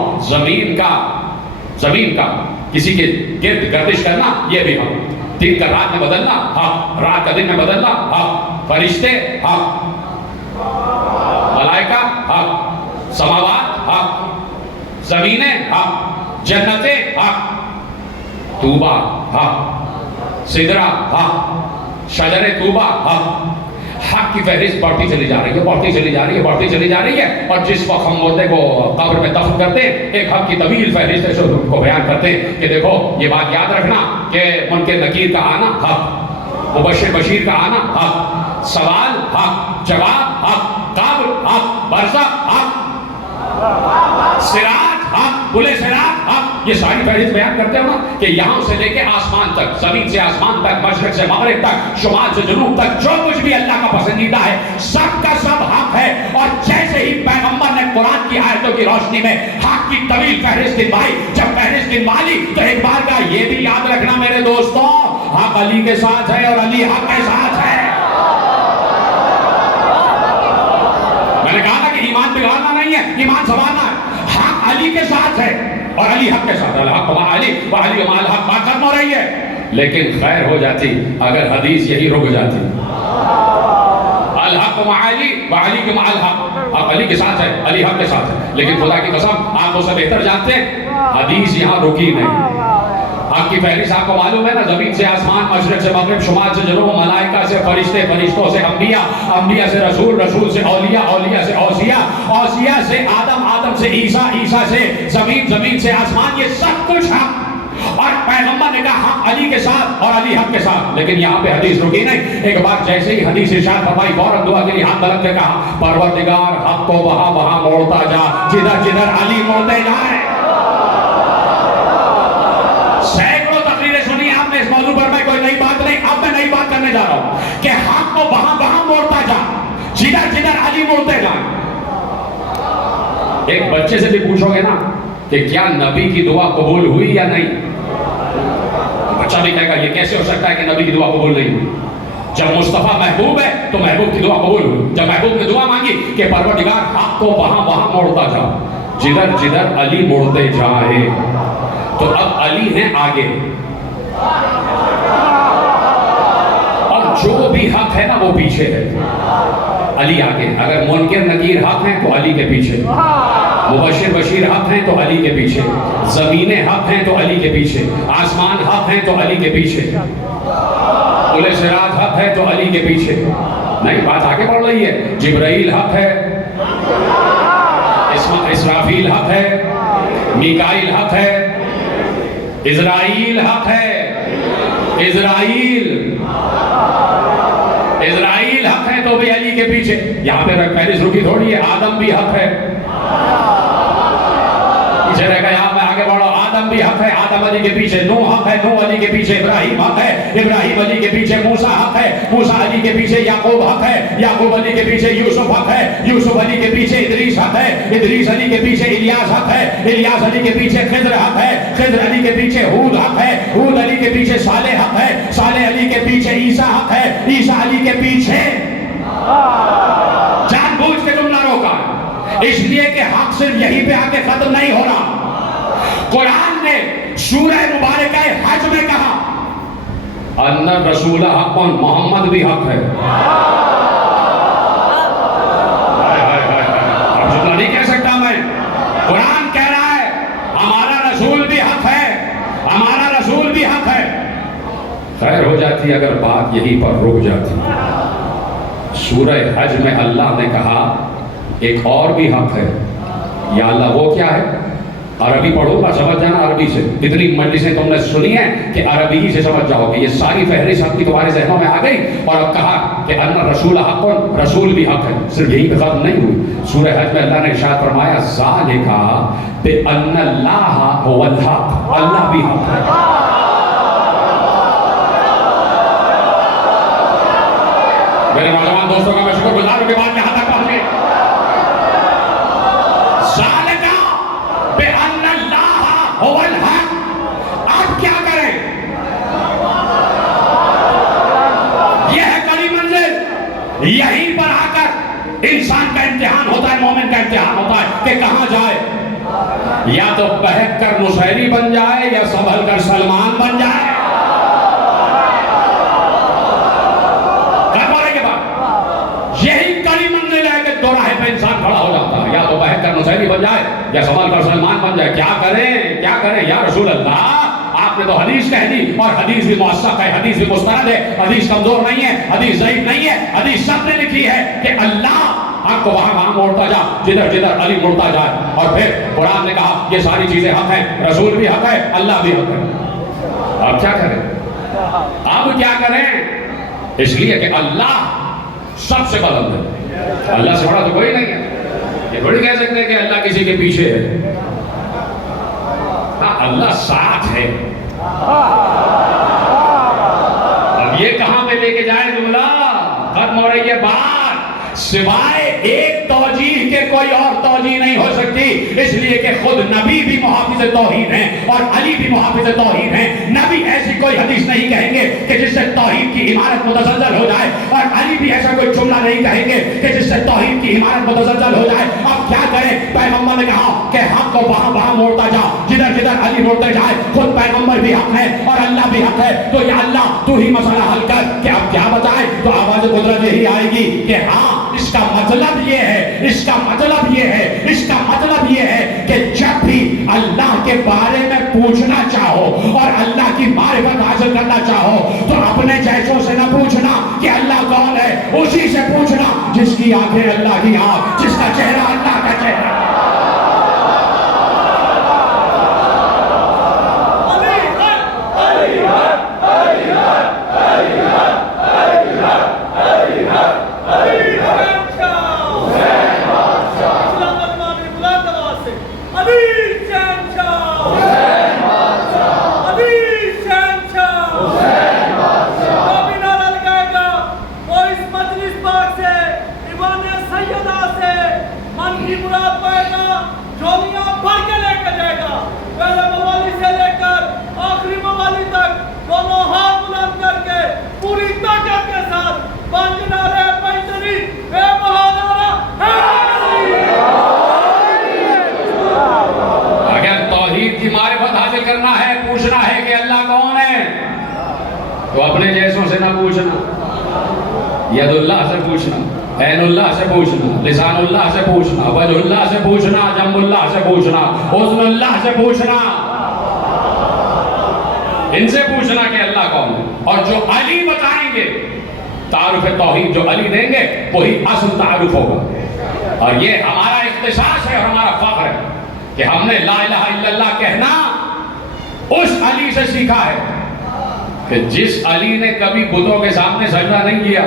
زمین کا کسی کے گرد گردش کرنا یہ بھی حق. دن کا رات میں بدلنا حق، رات کا دن میں بدلنا حق. فرشتے حق، ملائکہ حق، سماوات حق، زمینیں حق، جنتیں حق، طوبہ حق، سدرہ حق، شجر طوبہ حق. حق کی فہرست بڑھتی چلی جا رہی ہے، بڑھتی چلی جا رہی ہے، بڑھتی چلی جا رہی ہے. اور جس وقت ہم مردے کو قبر میں دفن کرتے ہیں، ایک حق کی طویل فہرست ہے کو بیان کرتے ہیں کہ دیکھو یہ بات یاد رکھنا کہ منکر نکیر کا آنا حق، مبشر بشیر کا آنا حق، سوال حق، جواب حق، قبر حق، برزخ حق، صراط حق، پل صراط حق. یہ ساری فہرست بیان کرتے ہو نا کہ یہاں سے لے کے آسمان تک، زمین سے آسمان تک، مشرق سے مغرب تک، شمال سے جنوب تک، جو کچھ بھی اللہ کا پسندیدہ ہے سب کا سب حق ہے. اور جیسے ہی پیغمبر نے قرآن کی آیتوں کی روشنی میں حق کی طویل فہرست دنوائی، جب فہرست دنوائی تو ایک بار کا یہ بھی یاد رکھنا میرے دوستوں، حق علی کے ساتھ ہے اور علی حق کے ساتھ ہے. میں نے کہا نا کہ ایمان بگاڑنا نہیں ہے، ایمان سنوارنا ہے. حق علی کے ساتھ ہے اور علی حق کے ساتھ. الحق مع علی وعلی مع الحق. بات ختم ہو رہی ہے، لیکن خیر ہو جاتی اگر حدیث یہی رک جاتی. الحق مع علی وعلی مع الحق. آپ علی کے ساتھ ہے، علی حق کے ساتھ ہے، لیکن خدا کی قسم آپ اسے بہتر جانتے ہیں حدیث یہاں رکی نہیں. حق کی فہرست آپ کو معلوم ہے نا، زمین سے آسمان، مشرق سے مغرب، شمال سے جنوب، ملائکہ سے فرشتے، فرشتوں سے انبیاء، انبیاء سے رسول، رسول سے اولیاء، اولیاء سے اوصیاء، اوصیاء سے آدم، آدم سے عیسیٰ، عیسیٰ سے زمین، زمین سے آسمان. یہ سب کچھ حق. اور پیغمبر نے کہا حق علی کے ساتھ اور علی حق کے ساتھ. لیکن یہاں پہ حدیث رکی نہیں. ایک بار جیسے ہی حدیث ارشاد فرمائی فوراً دعا کے لیے ہاتھ بلند کر کہا پروردگار حق کو وہاں وہاں موڑتا جا جدھر جدھر علی موڑتے جائے. سینکڑوں تقریریں سنی آپ نے اس موضوع پر. میں کوئی نئی بات نہیں، اب میں نئی بات کرنے جا رہا ہوں کہ حق کو وہاں وہاں موڑتا جا جدھر جدھر علی موڑتے جائیں. ایک بچے سے بھی پوچھو گے نا کہ کیا نبی کی دعا قبول ہوئی یا نہیں، بچہ بھی کہے گا یہ کیسے ہو سکتا ہے کہ نبی کی دعا قبول نہیں ہوئی. جب مصطفیٰ محبوب ہے تو محبوب کی دعا قبول ہوئی. جب محبوب نے دعا مانگی کہ پروردگار حق کو وہاں وہاں موڑتا جا جدھر جدھر علی موڑتے جائے، تو اب علی ہیں آگے اور جو بھی حق ہے نا وہ پیچھے ہے. علی آگے. اگر منکر نکیر حق ہیں تو علی کے پیچھے، مبشر بشیر حق ہیں تو علی کے پیچھے، زمینیں حق ہیں تو علی کے پیچھے، آسمان حق ہیں تو علی کے پیچھے، پل صراط حق ہے تو علی کے پیچھے. نہیں، بات آگے بڑھ رہی ہے. جبرائیل حق ہے، اسرافیل حق ہے، میکائیل حق ہے، اسرائیل حق ہے. اسرائیل حق ہے تو بھی علی کے پیچھے. یہاں پہ فہرست رکی تھوڑی ہے. آدم بھی حق ہے، پیچھے رہ گیا. میں آگے بڑھا. آدم علی حق ہے، آدم علی کے پیچھے نوح حق ہے، نوح علی کے پیچھے ابراہیم حق ہے، ابراہیم علی کے پیچھے موسیٰ حق ہے، موسیٰ علی کے پیچھے یعقوب حق ہے، یعقوب علی کے پیچھے یوسف حق ہے، یوسف علی کے پیچھے ادریس حق ہے، ادریس علی کے پیچھے الیاس حق ہے، الیاس علی کے پیچھے خضر حق ہے، خضر علی کے پیچھے ہود حق ہے، ہود علی کے پیچھے صالح حق ہے، صالح علی کے پیچھے عیسیٰ حق ہے، عیسیٰ علی کے پیچھے جان بوجھ کے تم نہ روکا، اس لیے کہ حق صرف یہیں پہ آ کے ختم نہیں ہو رہا۔ قرآن نے سورہ مبارکہ حج میں کہا ان رسول حق، محمد بھی حق ہے۔ اب جملہ نہیں کہہ سکتا میں، قرآن کہہ رہا ہے ہمارا رسول بھی حق ہے، ہمارا رسول بھی حق ہے۔ خیر ہو جاتی اگر بات یہیں پر رک جاتی۔ سورہ حج میں اللہ نے کہا ایک اور بھی حق ہے، یا اللہ وہ کیا ہے؟ عربی پڑھو گا سمجھ جانا عربی سے، اتنی مجلسیں تم نے سنی ہیں کہ عربی ہی سے سمجھ جاؤ گے، یہ ساری فہرست آپ کی تمہارے ذہنوں میں آ گئی۔ اور اب کہا کہ ان رسول حق، رسول بھی حق ہے، صرف یہی پہ ختم نہیں ہوئی۔ سورہ حج میں اللہ نے ارشاد فرمایا ذالک بان اللہ هو الحق، اللہ بھی حق ہے۔ میرے نوجوان دوستوں کا میں شکر گزار ہوں کہ بات یہاں تک پہنچ گئی۔ ذالک بان اللہ هو الحق، آپ کیا کریں؟ یہ ہے کڑی منزل، یہیں پر آ کر انسان کا امتحان ہوتا ہے، مومن کا امتحان ہوتا ہے کہ کہاں جائے، یا تو بہک کر نصیری بن جائے یا سنبھل کر سلمان بن جائے۔ یہی کڑی منزل ہے کہ دو راہ پہ انسان کھڑا ہو جاتا ہے، یا تو بہک کر نصیری بن جائے یا سنبھل کر سلمان بن جائے۔ کیا کریں کیا کریں یا رسول اللہ؟ آپ نے تو حدیث کہہ دی، اور حدیث بھی موثق ہے، حدیث بھی مستند ہے، حدیث کمزور نہیں ہے، حدیث ضعیف نہیں ہے، حدیث سب نے لکھی ہے کہ اللہ آپ کو وہاں موڑتا جا جدھر جدھر علی موڑتا جائے۔ اور پھر قرآن نے کہا یہ ساری چیزیں حق ہیں، رسول بھی حق ہے، اللہ بھی حق ہے۔ اب کیا کریں؟ اب کیا کریں؟ اس لیے کہ اللہ سب سے بلند ہے، اللہ سے بڑا تو کوئی نہیں ہے۔ یہ بڑی کہہ سکتے ہیں کہ اللہ کسی کے پیچھے ہے، اللہ ساتھ ہے۔ اب یہ کہاں پہ لے کے جائیں جملہ؟ ختم ہو رہی ہے بات، سوائے ایک توجیہ کے کوئی اور توجیہ نہیں ہو سکتی، اس لیے کہ خود نبی بھی محافظ توحید ہیں اور علی بھی محافظ توحید ہیں۔ نبی ایسی کوئی حدیث نہیں کہیں گے کہ جس سے توحید کی عمارت متزلزل ہو جائے، اور علی بھی ایسا کوئی جملہ نہیں کہیں گے کہ جس سے توحید کی عمارت متزلزل ہو جائے۔ اب کیا کریں؟ پیغمبر نے کہا کہ حق کو وہاں موڑتا جا جدھر جدھر علی موڑتے جائے، خود پیغمبر بھی حق ہے اور اللہ بھی حق ہے، تو یا اللہ تو ہی مسئلہ حل کر کہ اب کیا بتائیں؟ تو آواز قدرت یہی آئے گی کہ ہاں اس کا مطلب یہ ہے، اس کا مطلب یہ ہے، اس کا مطلب یہ ہے کہ جب بھی اللہ کے بارے میں پوچھنا چاہو اور اللہ کی معرفت حاصل کرنا چاہو تو اپنے جیسوں سے نہ پوچھنا کہ اللہ کون ہے، اسی سے پوچھنا جس کی آنکھیں اللہ کی آنکھ، جس کا چہرہ اللہ کا چہرہ۔ تو اپنے جیسوں سے نہ پوچھنا، ید اللہ سے پوچھنا، عین اللہ سے پوچھنا، لسان اللہ سے پوچھنا، وجہ اللہ سے پوچھنا، جنب اللہ سے پوچھنا، حسن اللہ سے پوچھنا، ان سے پوچھنا کہ اللہ کون ہے۔ اور جو علی بتائیں گے تعارف توحید، جو علی دیں گے وہی اصل تعارف ہوگا۔ اور یہ ہمارا اختصاص ہے اور ہمارا فخر ہے کہ ہم نے لا الہ الا اللہ کہنا اس علی سے سیکھا ہے کہ جس علی نے کبھی بتوں کے سامنے سجدہ نہیں کیا،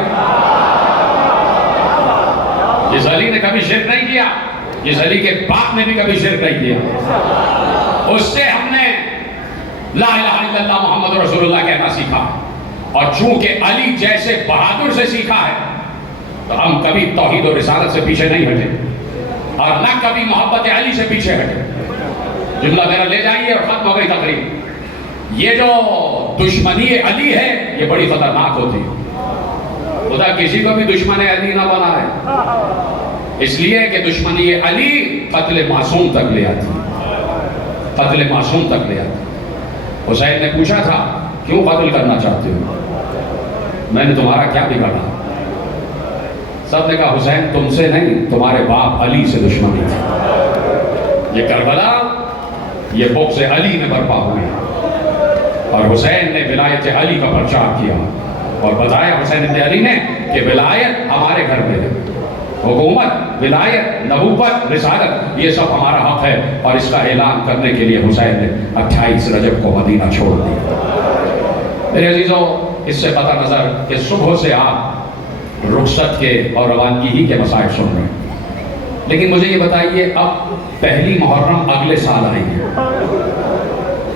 جس علی نے کبھی شرک نہیں کیا، جس علی کے باپ نے بھی کبھی شرک نہیں کیا، اس سے ہم نے لا الہ الا اللہ محمد رسول اللہ کہنا سیکھا ہے، اور چونکہ علی جیسے بہادر سے سیکھا ہے تو ہم کبھی توحید و رسالت سے پیچھے نہیں ہٹے اور نہ کبھی محبت علی سے پیچھے ہٹے۔ جملہ میرا لے جائیے اور ختم ہو گئی تقریر۔ یہ جو دشمنی علی ہے یہ بڑی خطرناک ہوتی ہے، خدا کسی کو بھی دشمن علی نہ بنائے، اس لیے کہ دشمنی علی قتل معصوم تک لے آتی، قتل معصوم تک لے آتی۔ حسین نے پوچھا تھا کیوں قتل کرنا چاہتے ہو؟ میں نے تمہارا کیا بگاڑا؟ سب نے کہا حسین تم سے نہیں، تمہارے باپ علی سے دشمنی تھی۔ یہ کربلا یہ بغض علی میں برپا ہوئی اور حسین نے ولایت علی کا پرچار کیا اور بتایا حسین ابن علی نے کہ ولایت ہمارے گھر میں ہے، حکومت، ولایت، نبوت، رسالت یہ سب ہمارا حق ہے، اور اس کا اعلان کرنے کے لیے حسین نے 28 رجب کو مدینہ چھوڑ دیا۔ میرے عزیزوں، اس سے قطع نظر کہ صبح سے آپ رخصت کے اور روانگی ہی کے مسائل سن رہے ہیں، لیکن مجھے یہ بتائیے اب پہلی محرم اگلے سال آئے گی،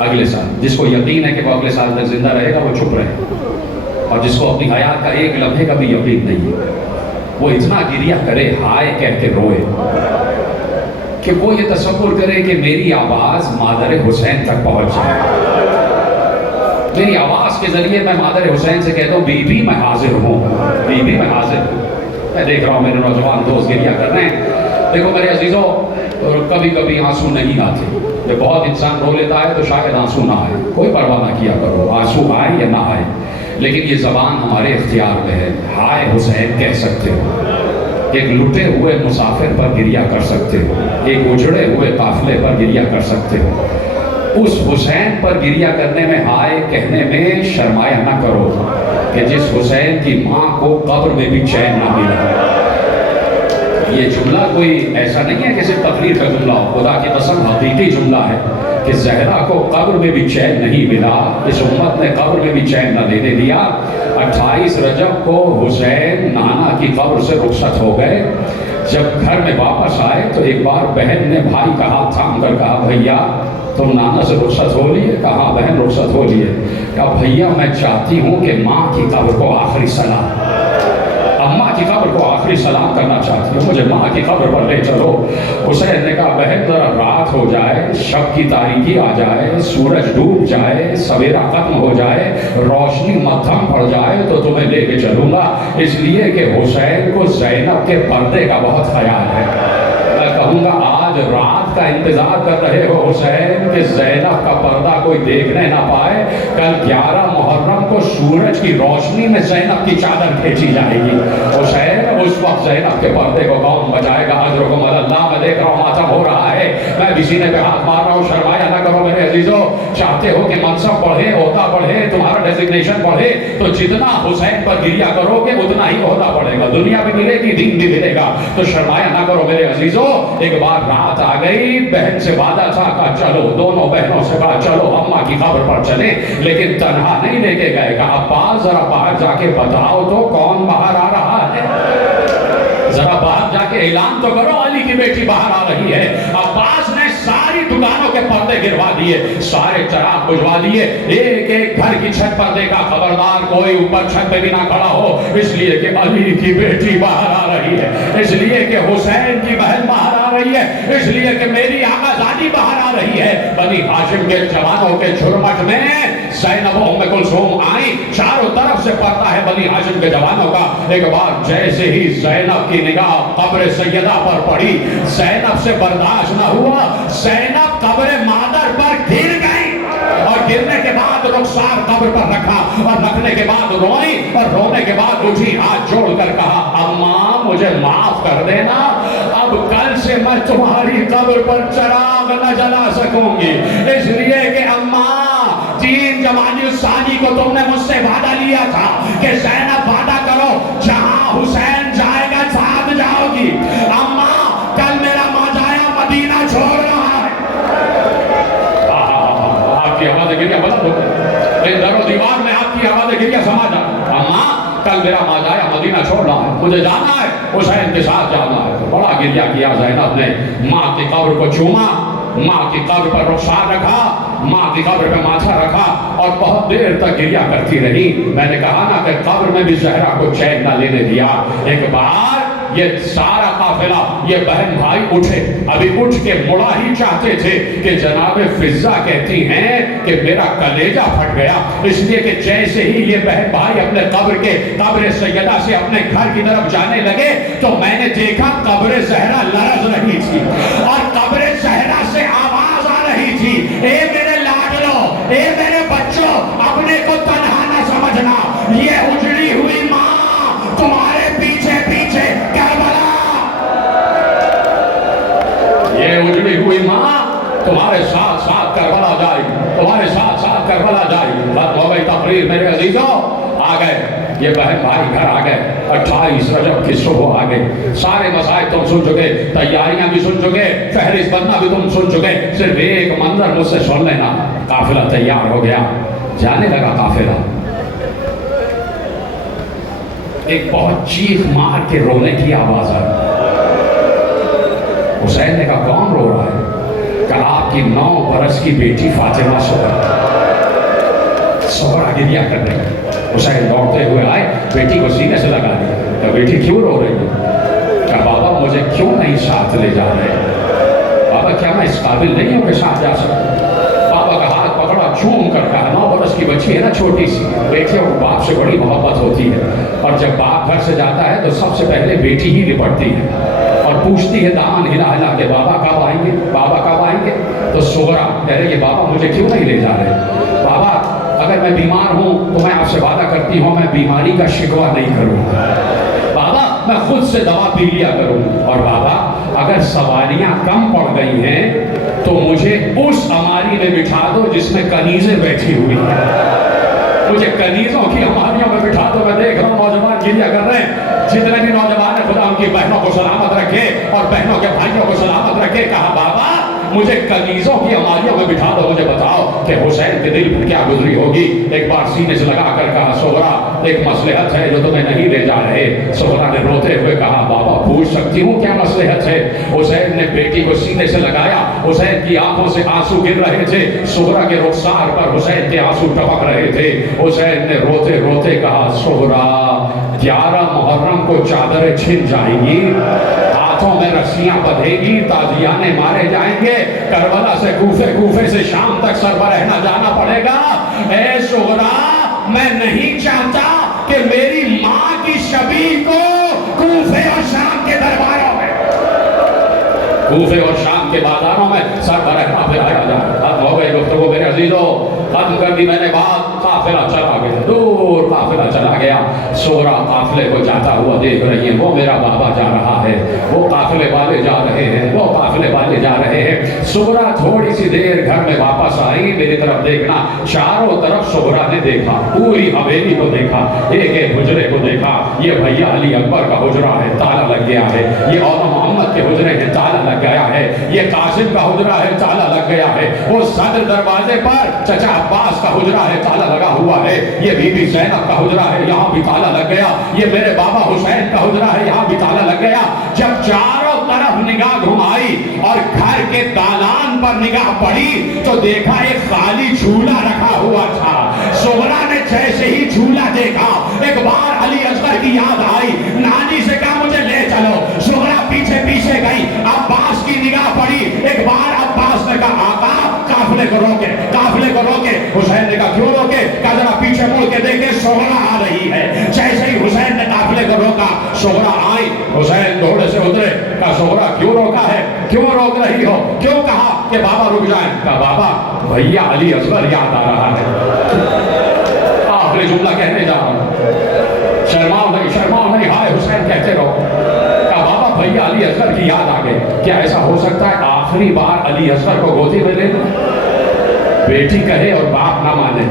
اگلے سال جس کو یقین ہے کہ وہ اگلے سال تک زندہ رہے گا وہ چپ رہے، اور جس کو اپنی حیات کا ایک لمحے کا بھی یقین نہیں ہے وہ اتنا گریہ کرے، ہائے کہہ کے روئے، کہ وہ یہ تصور کرے کہ میری آواز مادر حسین تک پہنچ جائے، میری آواز کے ذریعے میں مادر حسین سے کہتا ہوں بی بی میں حاضر ہوں، بی بی میں حاضر ہوں۔ میں دیکھ رہا ہوں میرے نوجوان دوست گریہ کر رہے ہیں۔ دیکھو میرے عزیزوں، کبھی کبھی آنسو نہیں آتے، جب بہت انسان رو لیتا ہے تو شاید آنسو نہ آئے، کوئی پرواہ نہ کیا کرو آنسو آئے یا نہ آئے، لیکن یہ زبان ہمارے اختیار میں ہے، ہائے حسین کہہ سکتے ہو، ایک لٹے ہوئے مسافر پر گریہ کر سکتے ہو، ایک اجڑے ہوئے قافلے پر گریہ کر سکتے ہو۔ اس حسین پر گریہ کرنے میں، ہائے کہنے میں شرمایا نہ کرو کہ جس حسین کی ماں کو قبر میں بھی چین نہ ملا۔ یہ جملہ کوئی ایسا نہیں ہے کہ صرف تقریر کا جملہ ہو، خدا کی قسم حقیقی جملہ ہے کہ زہرا کو قبر میں بھی چین نہیں ملا، اس امت نے قبر میں بھی چین نہ لینے دیا۔ 28 رجب کو حسین نانا کی قبر سے رخصت ہو گئے، جب گھر میں واپس آئے تو ایک بار بہن نے بھائی کا ہاتھ تھام کر کہا بھیا تم نانا سے رخصت ہو لیے؟ کہا بہن رخصت ہو لیے۔ کہا بھیا میں چاہتی ہوں کہ ماں کی قبر کو آخری سلام، اماں کی قبر کو آخری سلام کرنا چاہتی ہوں، مجھے ماں کی قبر پر لے چلو۔ حسین نے کہا بہن ذرا رات ہو جائے، شب کی تاریکی آ جائے، سورج ڈوب جائے، سویرا ختم ہو جائے، روشنی مدھم پڑ جائے تو تمہیں لے کے چلوں گا، اس لیے کہ حسین کو زینب کے پردے کا بہت خیال ہے۔ میں کہوں گا آج رات کا انتظار کر رہے ہو حسین کہ زینب کا پردہ کوئی دیکھنے نہ پائے، کل 11 محرم کو سورج کی روشنی میں زینب کی چادر کھینچی جائے گی۔ حسین اس وقت زینب کے پردے کو کون بچائے گا؟ اجرکم اللہ، میں دیکھ رہا ہوں ماتم ہو رہا ہے، میں بھی سینے پہ ہاتھ مار رہا ہوں، شرمایا نہ کرو میرے عزیزو۔ چاہتے ہو کہ منصب بڑھے، عہدہ بڑھے، تمہارا ڈیزگنیشن بڑھے تو جتنا حسین پر گریہ کرو گے اتنا ہی عہدہ بڑھے گا، دنیا بھی ملے گی، دین بھی ملے گا، تو شرمایا نہ کرو میرے عزیزو۔ ایک بار رات آ گئی، بہن سے وعدہ تھا، کہا چلو، دونوں بہنوں سے کہا چلو اماں کی قبر پر چلیں، لیکن تنہا نہیں لے کے گئے، کہا عباس ذرا باہر جا کے بتاؤ تو کون باہر آ رہا ہے، ذرا باہر جا کے اعلان تو کرو علی کی بیٹی باہر آ رہی ہے۔ عباس نے ساری دکانوں کے پردے گروا دیے، سارے چراغ بجھوا دیے، ایک ایک گھر کی چھت پر دیکھا، خبردار کوئی اوپر چھت پہ بھی نہ کھڑا ہو، اس لیے کہ علی کی بیٹی باہر آ رہی ہے، اس لیے کہ حسین کی بہن باہر آ رہی ہے، اس لیے کہ میری آقا زادی باہر آ رہی ہے۔ بنی ہاشم کے جوانوں کے جھرمٹ میں زینب و ام کلثوم آئی، چاروں طرف سے پردہ ہے بنی ہاشم کے جوانوں کا۔ ایک بار جیسے ہی زینب کی نگاہ قبر سیدہ پر پڑی، زینب سے برداشت نہ ہوا، زینب قبر مادر پر گر گئی، اور گرنے کے بعد رخسار قبر پر رکھا، اور رکھنے کے بعد روئی، اور رونے کے بعد اٹھی، ہاتھ جوڑ کر کہا اماں مجھے معاف کر دینا، اب کل سے میں تمہاری قبر پر چراغ نہ جلا سکوں گی، اس لیے کہ اماں 3 جمادی الثانی کو تم نے مجھ سے وعدہ لیا تھا کہ زینب وعدہ کرو جہاں حسین جائے گا ساتھ جاؤ گی، اماں کل میرا ماجایا مدینہ چھوڑ رہا ہے۔ آپ کی آواز گریہ بلند ہو گئی، در و دیوار میں آپ کی آواز گریہ سما جا، اماں کل میرا ماجایا مدینہ چھوڑ رہا ہے، مجھے جانا ہے، حسین کے ساتھ جانا ہے۔ تو بڑا گریہ کیا زینب نے، ماں کی قبر کو چوما، ماں کی قبر پر رخسار رکھا، ماں کی قبر پہ ماتھا رکھا اور بہت دیر تک گریا کرتی رہی. میں نے کہا نا کہ قبر میں بھی زہرا کو چین نہ لینے دیا. ایک بار یہ سارا قافلہ یہ بہن بھائی اٹھے, ابھی اٹھ کے مڑا ہی چاہتے تھے کہ جناب فضہ کہتی ہیں کہ میرا کلیجہ پھٹ گیا, اس لیے کہ جیسے ہی یہ بہن بھائی اپنے قبر سیدہ سے اپنے گھر کی طرف جانے لگے تو میں نے دیکھا قبر زہرا لرز رہی تھی اور قبر زہرا سے آواز آ رہی تھی, اے میرے لاڈلو, اے میرے بچوں, اپنے کو تنہا نہ سمجھنا, یہ اجڑی ہوئی ماں تمہارے پیچھے پیچھے کربلا, یہ اجڑی ہوئی ماں تمہارے ساتھ ساتھ کربلا جائے, تمہارے ساتھ ساتھ کربلا جائے. بات ہو گئی تقریر میرے عزیزوں. آ گئے یہ بہن بھائی گھر آ گئے, 28 رجب کی صبح آ گئے. سارے مسائل تم سن چکے, تیاریاں بھی سن چکے, فہرست بننا بھی تم سن چکے. صرف ایک منظر مجھ سے سن لینا. قافلہ تیار ہو گیا, جانے لگا قافلہ. ایک بہت چیخ مار کے رونے کی آواز آئی. حسین نے کہا کون رو رہا ہے؟ کہ آپ کی 9 برس کی بیٹی فاطمہ سغرا گریا کر رہی. حسین دوڑتے ہوئے آئے, بیٹی کو سینے سے لگا دیا. کہ بیٹی کیوں رو رہی ہے؟ کہ بابا مجھے کیوں نہیں ساتھ لے جا رہے؟ بابا کیا میں اس قابل نہیں ہوں کہ ساتھ جا سکتا؟ بابا کا ہاتھ پکڑا, چوم کر کہا 9 برس کی بچی ہے نا چھوٹی سی, بیٹیوں کو باپ سے بڑی محبت ہوتی ہے, اور جب باپ گھر سے جاتا ہے تو سب سے پہلے بیٹی ہی لپٹتی ہے اور پوچھتی ہے دامن ہلا ہلا کے بابا کب آئیں گے, بابا کب آئیں گے. تو سغرا کہہ رہی ہے بابا مجھے کیوں نہیں لے جا رہے؟ بابا اگر میں بیمار ہوں تو میں آپ سے وعدہ کرتی ہوں میں بیماری کا شکوہ نہیں کروں, بابا میں خود سے دوا پی لیا کروں. اور بابا اگر سواریاں کم پڑ گئی ہیں تو مجھے اس اماری میں بٹھا دو جس میں کنیزیں بیٹھی ہوئی ہیں, مجھے کنیزوں کی اماریوں میں بٹھا دو. میں دیکھ رہا ہوں نوجوان گریا کر رہے ہیں. جتنے بھی نوجوان ہیں خدا ان کی بہنوں کو سلامت رکھے اور بہنوں کے بھائیوں کو سلامت رکھے. کہا بابا مجھے کنیزوں کی اماریوں میں بٹھا دو, مجھے بتاؤ کہ حسین کے دل پر کیا گزری ہوگی. ایک بار سینے سے لگا کر کہا سغرا ایک مصلحت ہے جو تمہیں نہیں لے جا رہے. سغرا نے روتے ہوئے کہا بابا پوچھ سکتی ہوں کیا مصلحت ہے؟ حسین نے بیٹی کو سینے سے لگایا, حسین کی آنکھوں سے آنسو گر رہے تھے, سغرا کے رخسار پر حسین کے آنسو ٹپک رہے تھے. حسین نے روتے روتے کہا سغرا 11 محرم کو چادریں چھن جائیں گی, ہاتھوں میں رسیاں بدھے گی, تازیانے مارے جائیں گے, کربلا سے کوفے سے شام تک سربراہ جانا پڑے گا. اے سغرا میں نہیں چاہتا کہ میری ماں کی شبیہ کو کوفے اور شام کے درباروں میں, کوفے اور شام کے بازاروں میں سربراہ پھرایا جائے. ختم ہو گئی گفتگو میرے عزیزوں, ختم کر دی میں نے بات. قافلہ چلا گیا, دور قافلہ چلا گیا. سغرا قافلے کو جاتا ہوا دیکھ رہی ہے, وہ میرا بابا جا رہا ہے, وہ قافلے والے جا رہے ہیں, وہ قافلے والے جا رہے ہیں. سغرا تھوڑی سی دیر گھر میں واپس آئی, میری طرف دیکھنا, چاروں طرف سغرا نے دیکھا, پوری حویلی کو دیکھا, ایک ایک حجرے کو دیکھا. یہ بھیا علی اکبر کا حجرہ ہے, تالا لگ گیا ہے. یہ اولا محمد کے حجرے ہیں, تالا لگ گیا ہے. یہ قاسم کا حجرہ ہے, تالا لگ گیا ہے. وہ صدر دروازے پر چچا عباس کا حجرہ ہے, تالا لگا ہوا ہے. یہ بی بی زینب کا حجرہ ہے, یہاں بھی تالا لگ گیا. یہ میرے بابا حسین کا حجرہ ہے, یہاں بھی تالا لگ گیا. جب چاروں طرف نگاہ گھمائی اور گھر کے دالان پر نگاہ پڑی تو دیکھا ایک خالی جھولا رکھا ہوا تھا. سغرا نے جیسے ہی جھولا دیکھا ایک بار علی اصغر کی یاد آئی, نانی سے کہا مجھے لے چلو. سغرا پیچھے پیچھے گئی, عباس کی نگاہ پڑی, ایک بار عباس نے کہا آقا قافلے کو روکے, قافلے کو روکے. حسین نے کہا کیوں روکے؟ کہا ذرا پیچھے مڑ کے دیکھے سغرا آ رہی ہے. جیسے ہی حسین نے قافلے کو روکا سغرا آئی, حسین گھوڑے سے اترے. کہا سغرا کیوں روکا ہے, کیوں روک رہی ہو, کیوں کہا کہ بابا رک جائیں؟ کہا بابا بھیا علی اصغر یاد آ رہا ہے. آخری جملہ کہنے جا رہا ہوں, شرماؤ نہیں, ہائے حسین کہتے رہو. کہا بابا بھیا علی اصغر کی یاد آ گئی. کیا ایسا ہو سکتا ہے آخری بار علی اصغر کو گودی میں لے لوں؟ بیٹی کہے اور باپ نہ مانے.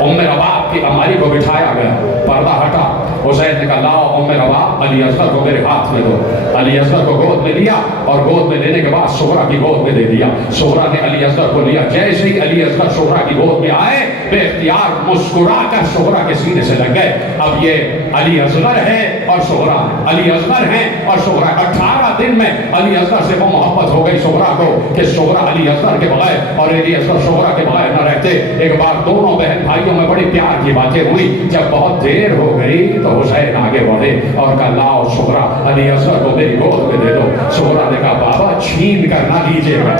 ام رباب کی اماری کو بٹھایا گیا, پردہ ہٹا, حسین نے کہا لاؤ ام رباب علی اصغر کو میرے ہاتھ میں دو. علی اصغر کو گود میں لیا اور گود میں لینے کے بعد صغرا کی گود میں دے دیا. صغرا نے علی اصغر کو لیا. جیسے ہی علی اصغر صغرا کی گود میں آئے بے اختیار مسکرا کر صغرا کے سینے سے لگ گئے. اب یہ علی اصغر ہے اور صغرا, علی اصغر ہیں اور صغرا. 18 دن میں علی اصغر سے وہ محبت ہو گئی صغرا کو کہ صغرا علی اصغر کے بغیر اور علی اصغر صغرا کے بغیر نہ رہتے. ایک بار دونوں بہن بھائیوں میں بڑی پیار کی باتیں ہوئی. جب بہت دیر ہو گئی تو حسین آگے بڑھے اور کہا لاؤ صغرا علی اصغر کو میری گود میں دے دو. صغرا نے کہا بابا چھین کر نہ لیجیے گا,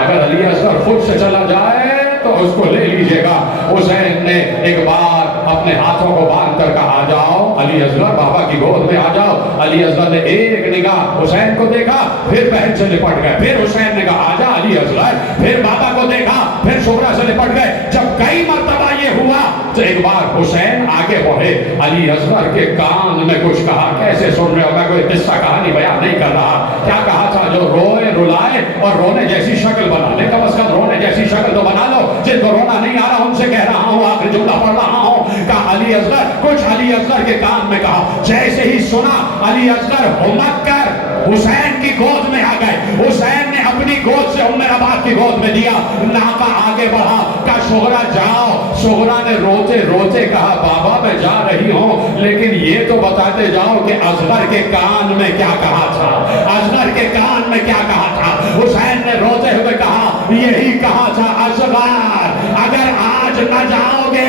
اگر علی اصغر خود سے چلا جائے تو اس کو لے لیجیے گا. حسین نے ایک بار اپنے ہاتھوں کو باندھ کر کہا آ جاؤ علی اصغر بابا کی گود میں آ جاؤ. علی اصغر نے ایک نگاہ حسین کو دیکھا, پھر بہن سے لپٹ گئے. پھر حسین نے کہا آ جا علی اصغر, پھر بابا کو دیکھا, پھر صغرا سے لپٹ گئے. جب کئی مرتبہ یہ ہوا تو ایک بار حسین آگے بڑھے, علی اصغر کے کان میں کچھ کہا. کیسے سن رہے ہو, میں کوئی قصہ کہانی بیان نہیں کر رہا. کیا کہا تھا, جو روئے رلائے اور رونے جیسی شکل بنا لے, کم از کم رونے جیسی شکل تو بنا لو. جن کو رونا نہیں آ رہا ان سے کہہ رہا ہوں, آخری جملہ پڑھ رہا ہوں. کہا علی اصغر, کچھ علی اصغر کے کان میں کہا. جیسے ہی سنا علی اصغر ہمت کر حسین کی گود میں آ گئے. حسین نے اپنی گود سے ام رباب کی گود میں دیا. ناپا آگے بڑھا, کہا صغرا جاؤ. صغرا نے روتے روتے کہا بابا میں جا رہی ہوں, لیکن یہ تو بتاتے جاؤ کہ اصغر کے کان میں کیا کہا تھا, اصغر کے کان میں کیا کہا تھا. حسین نے روتے ہوئے کہا یہی کہا تھا اصغر, اگر آج نہ جاؤ گے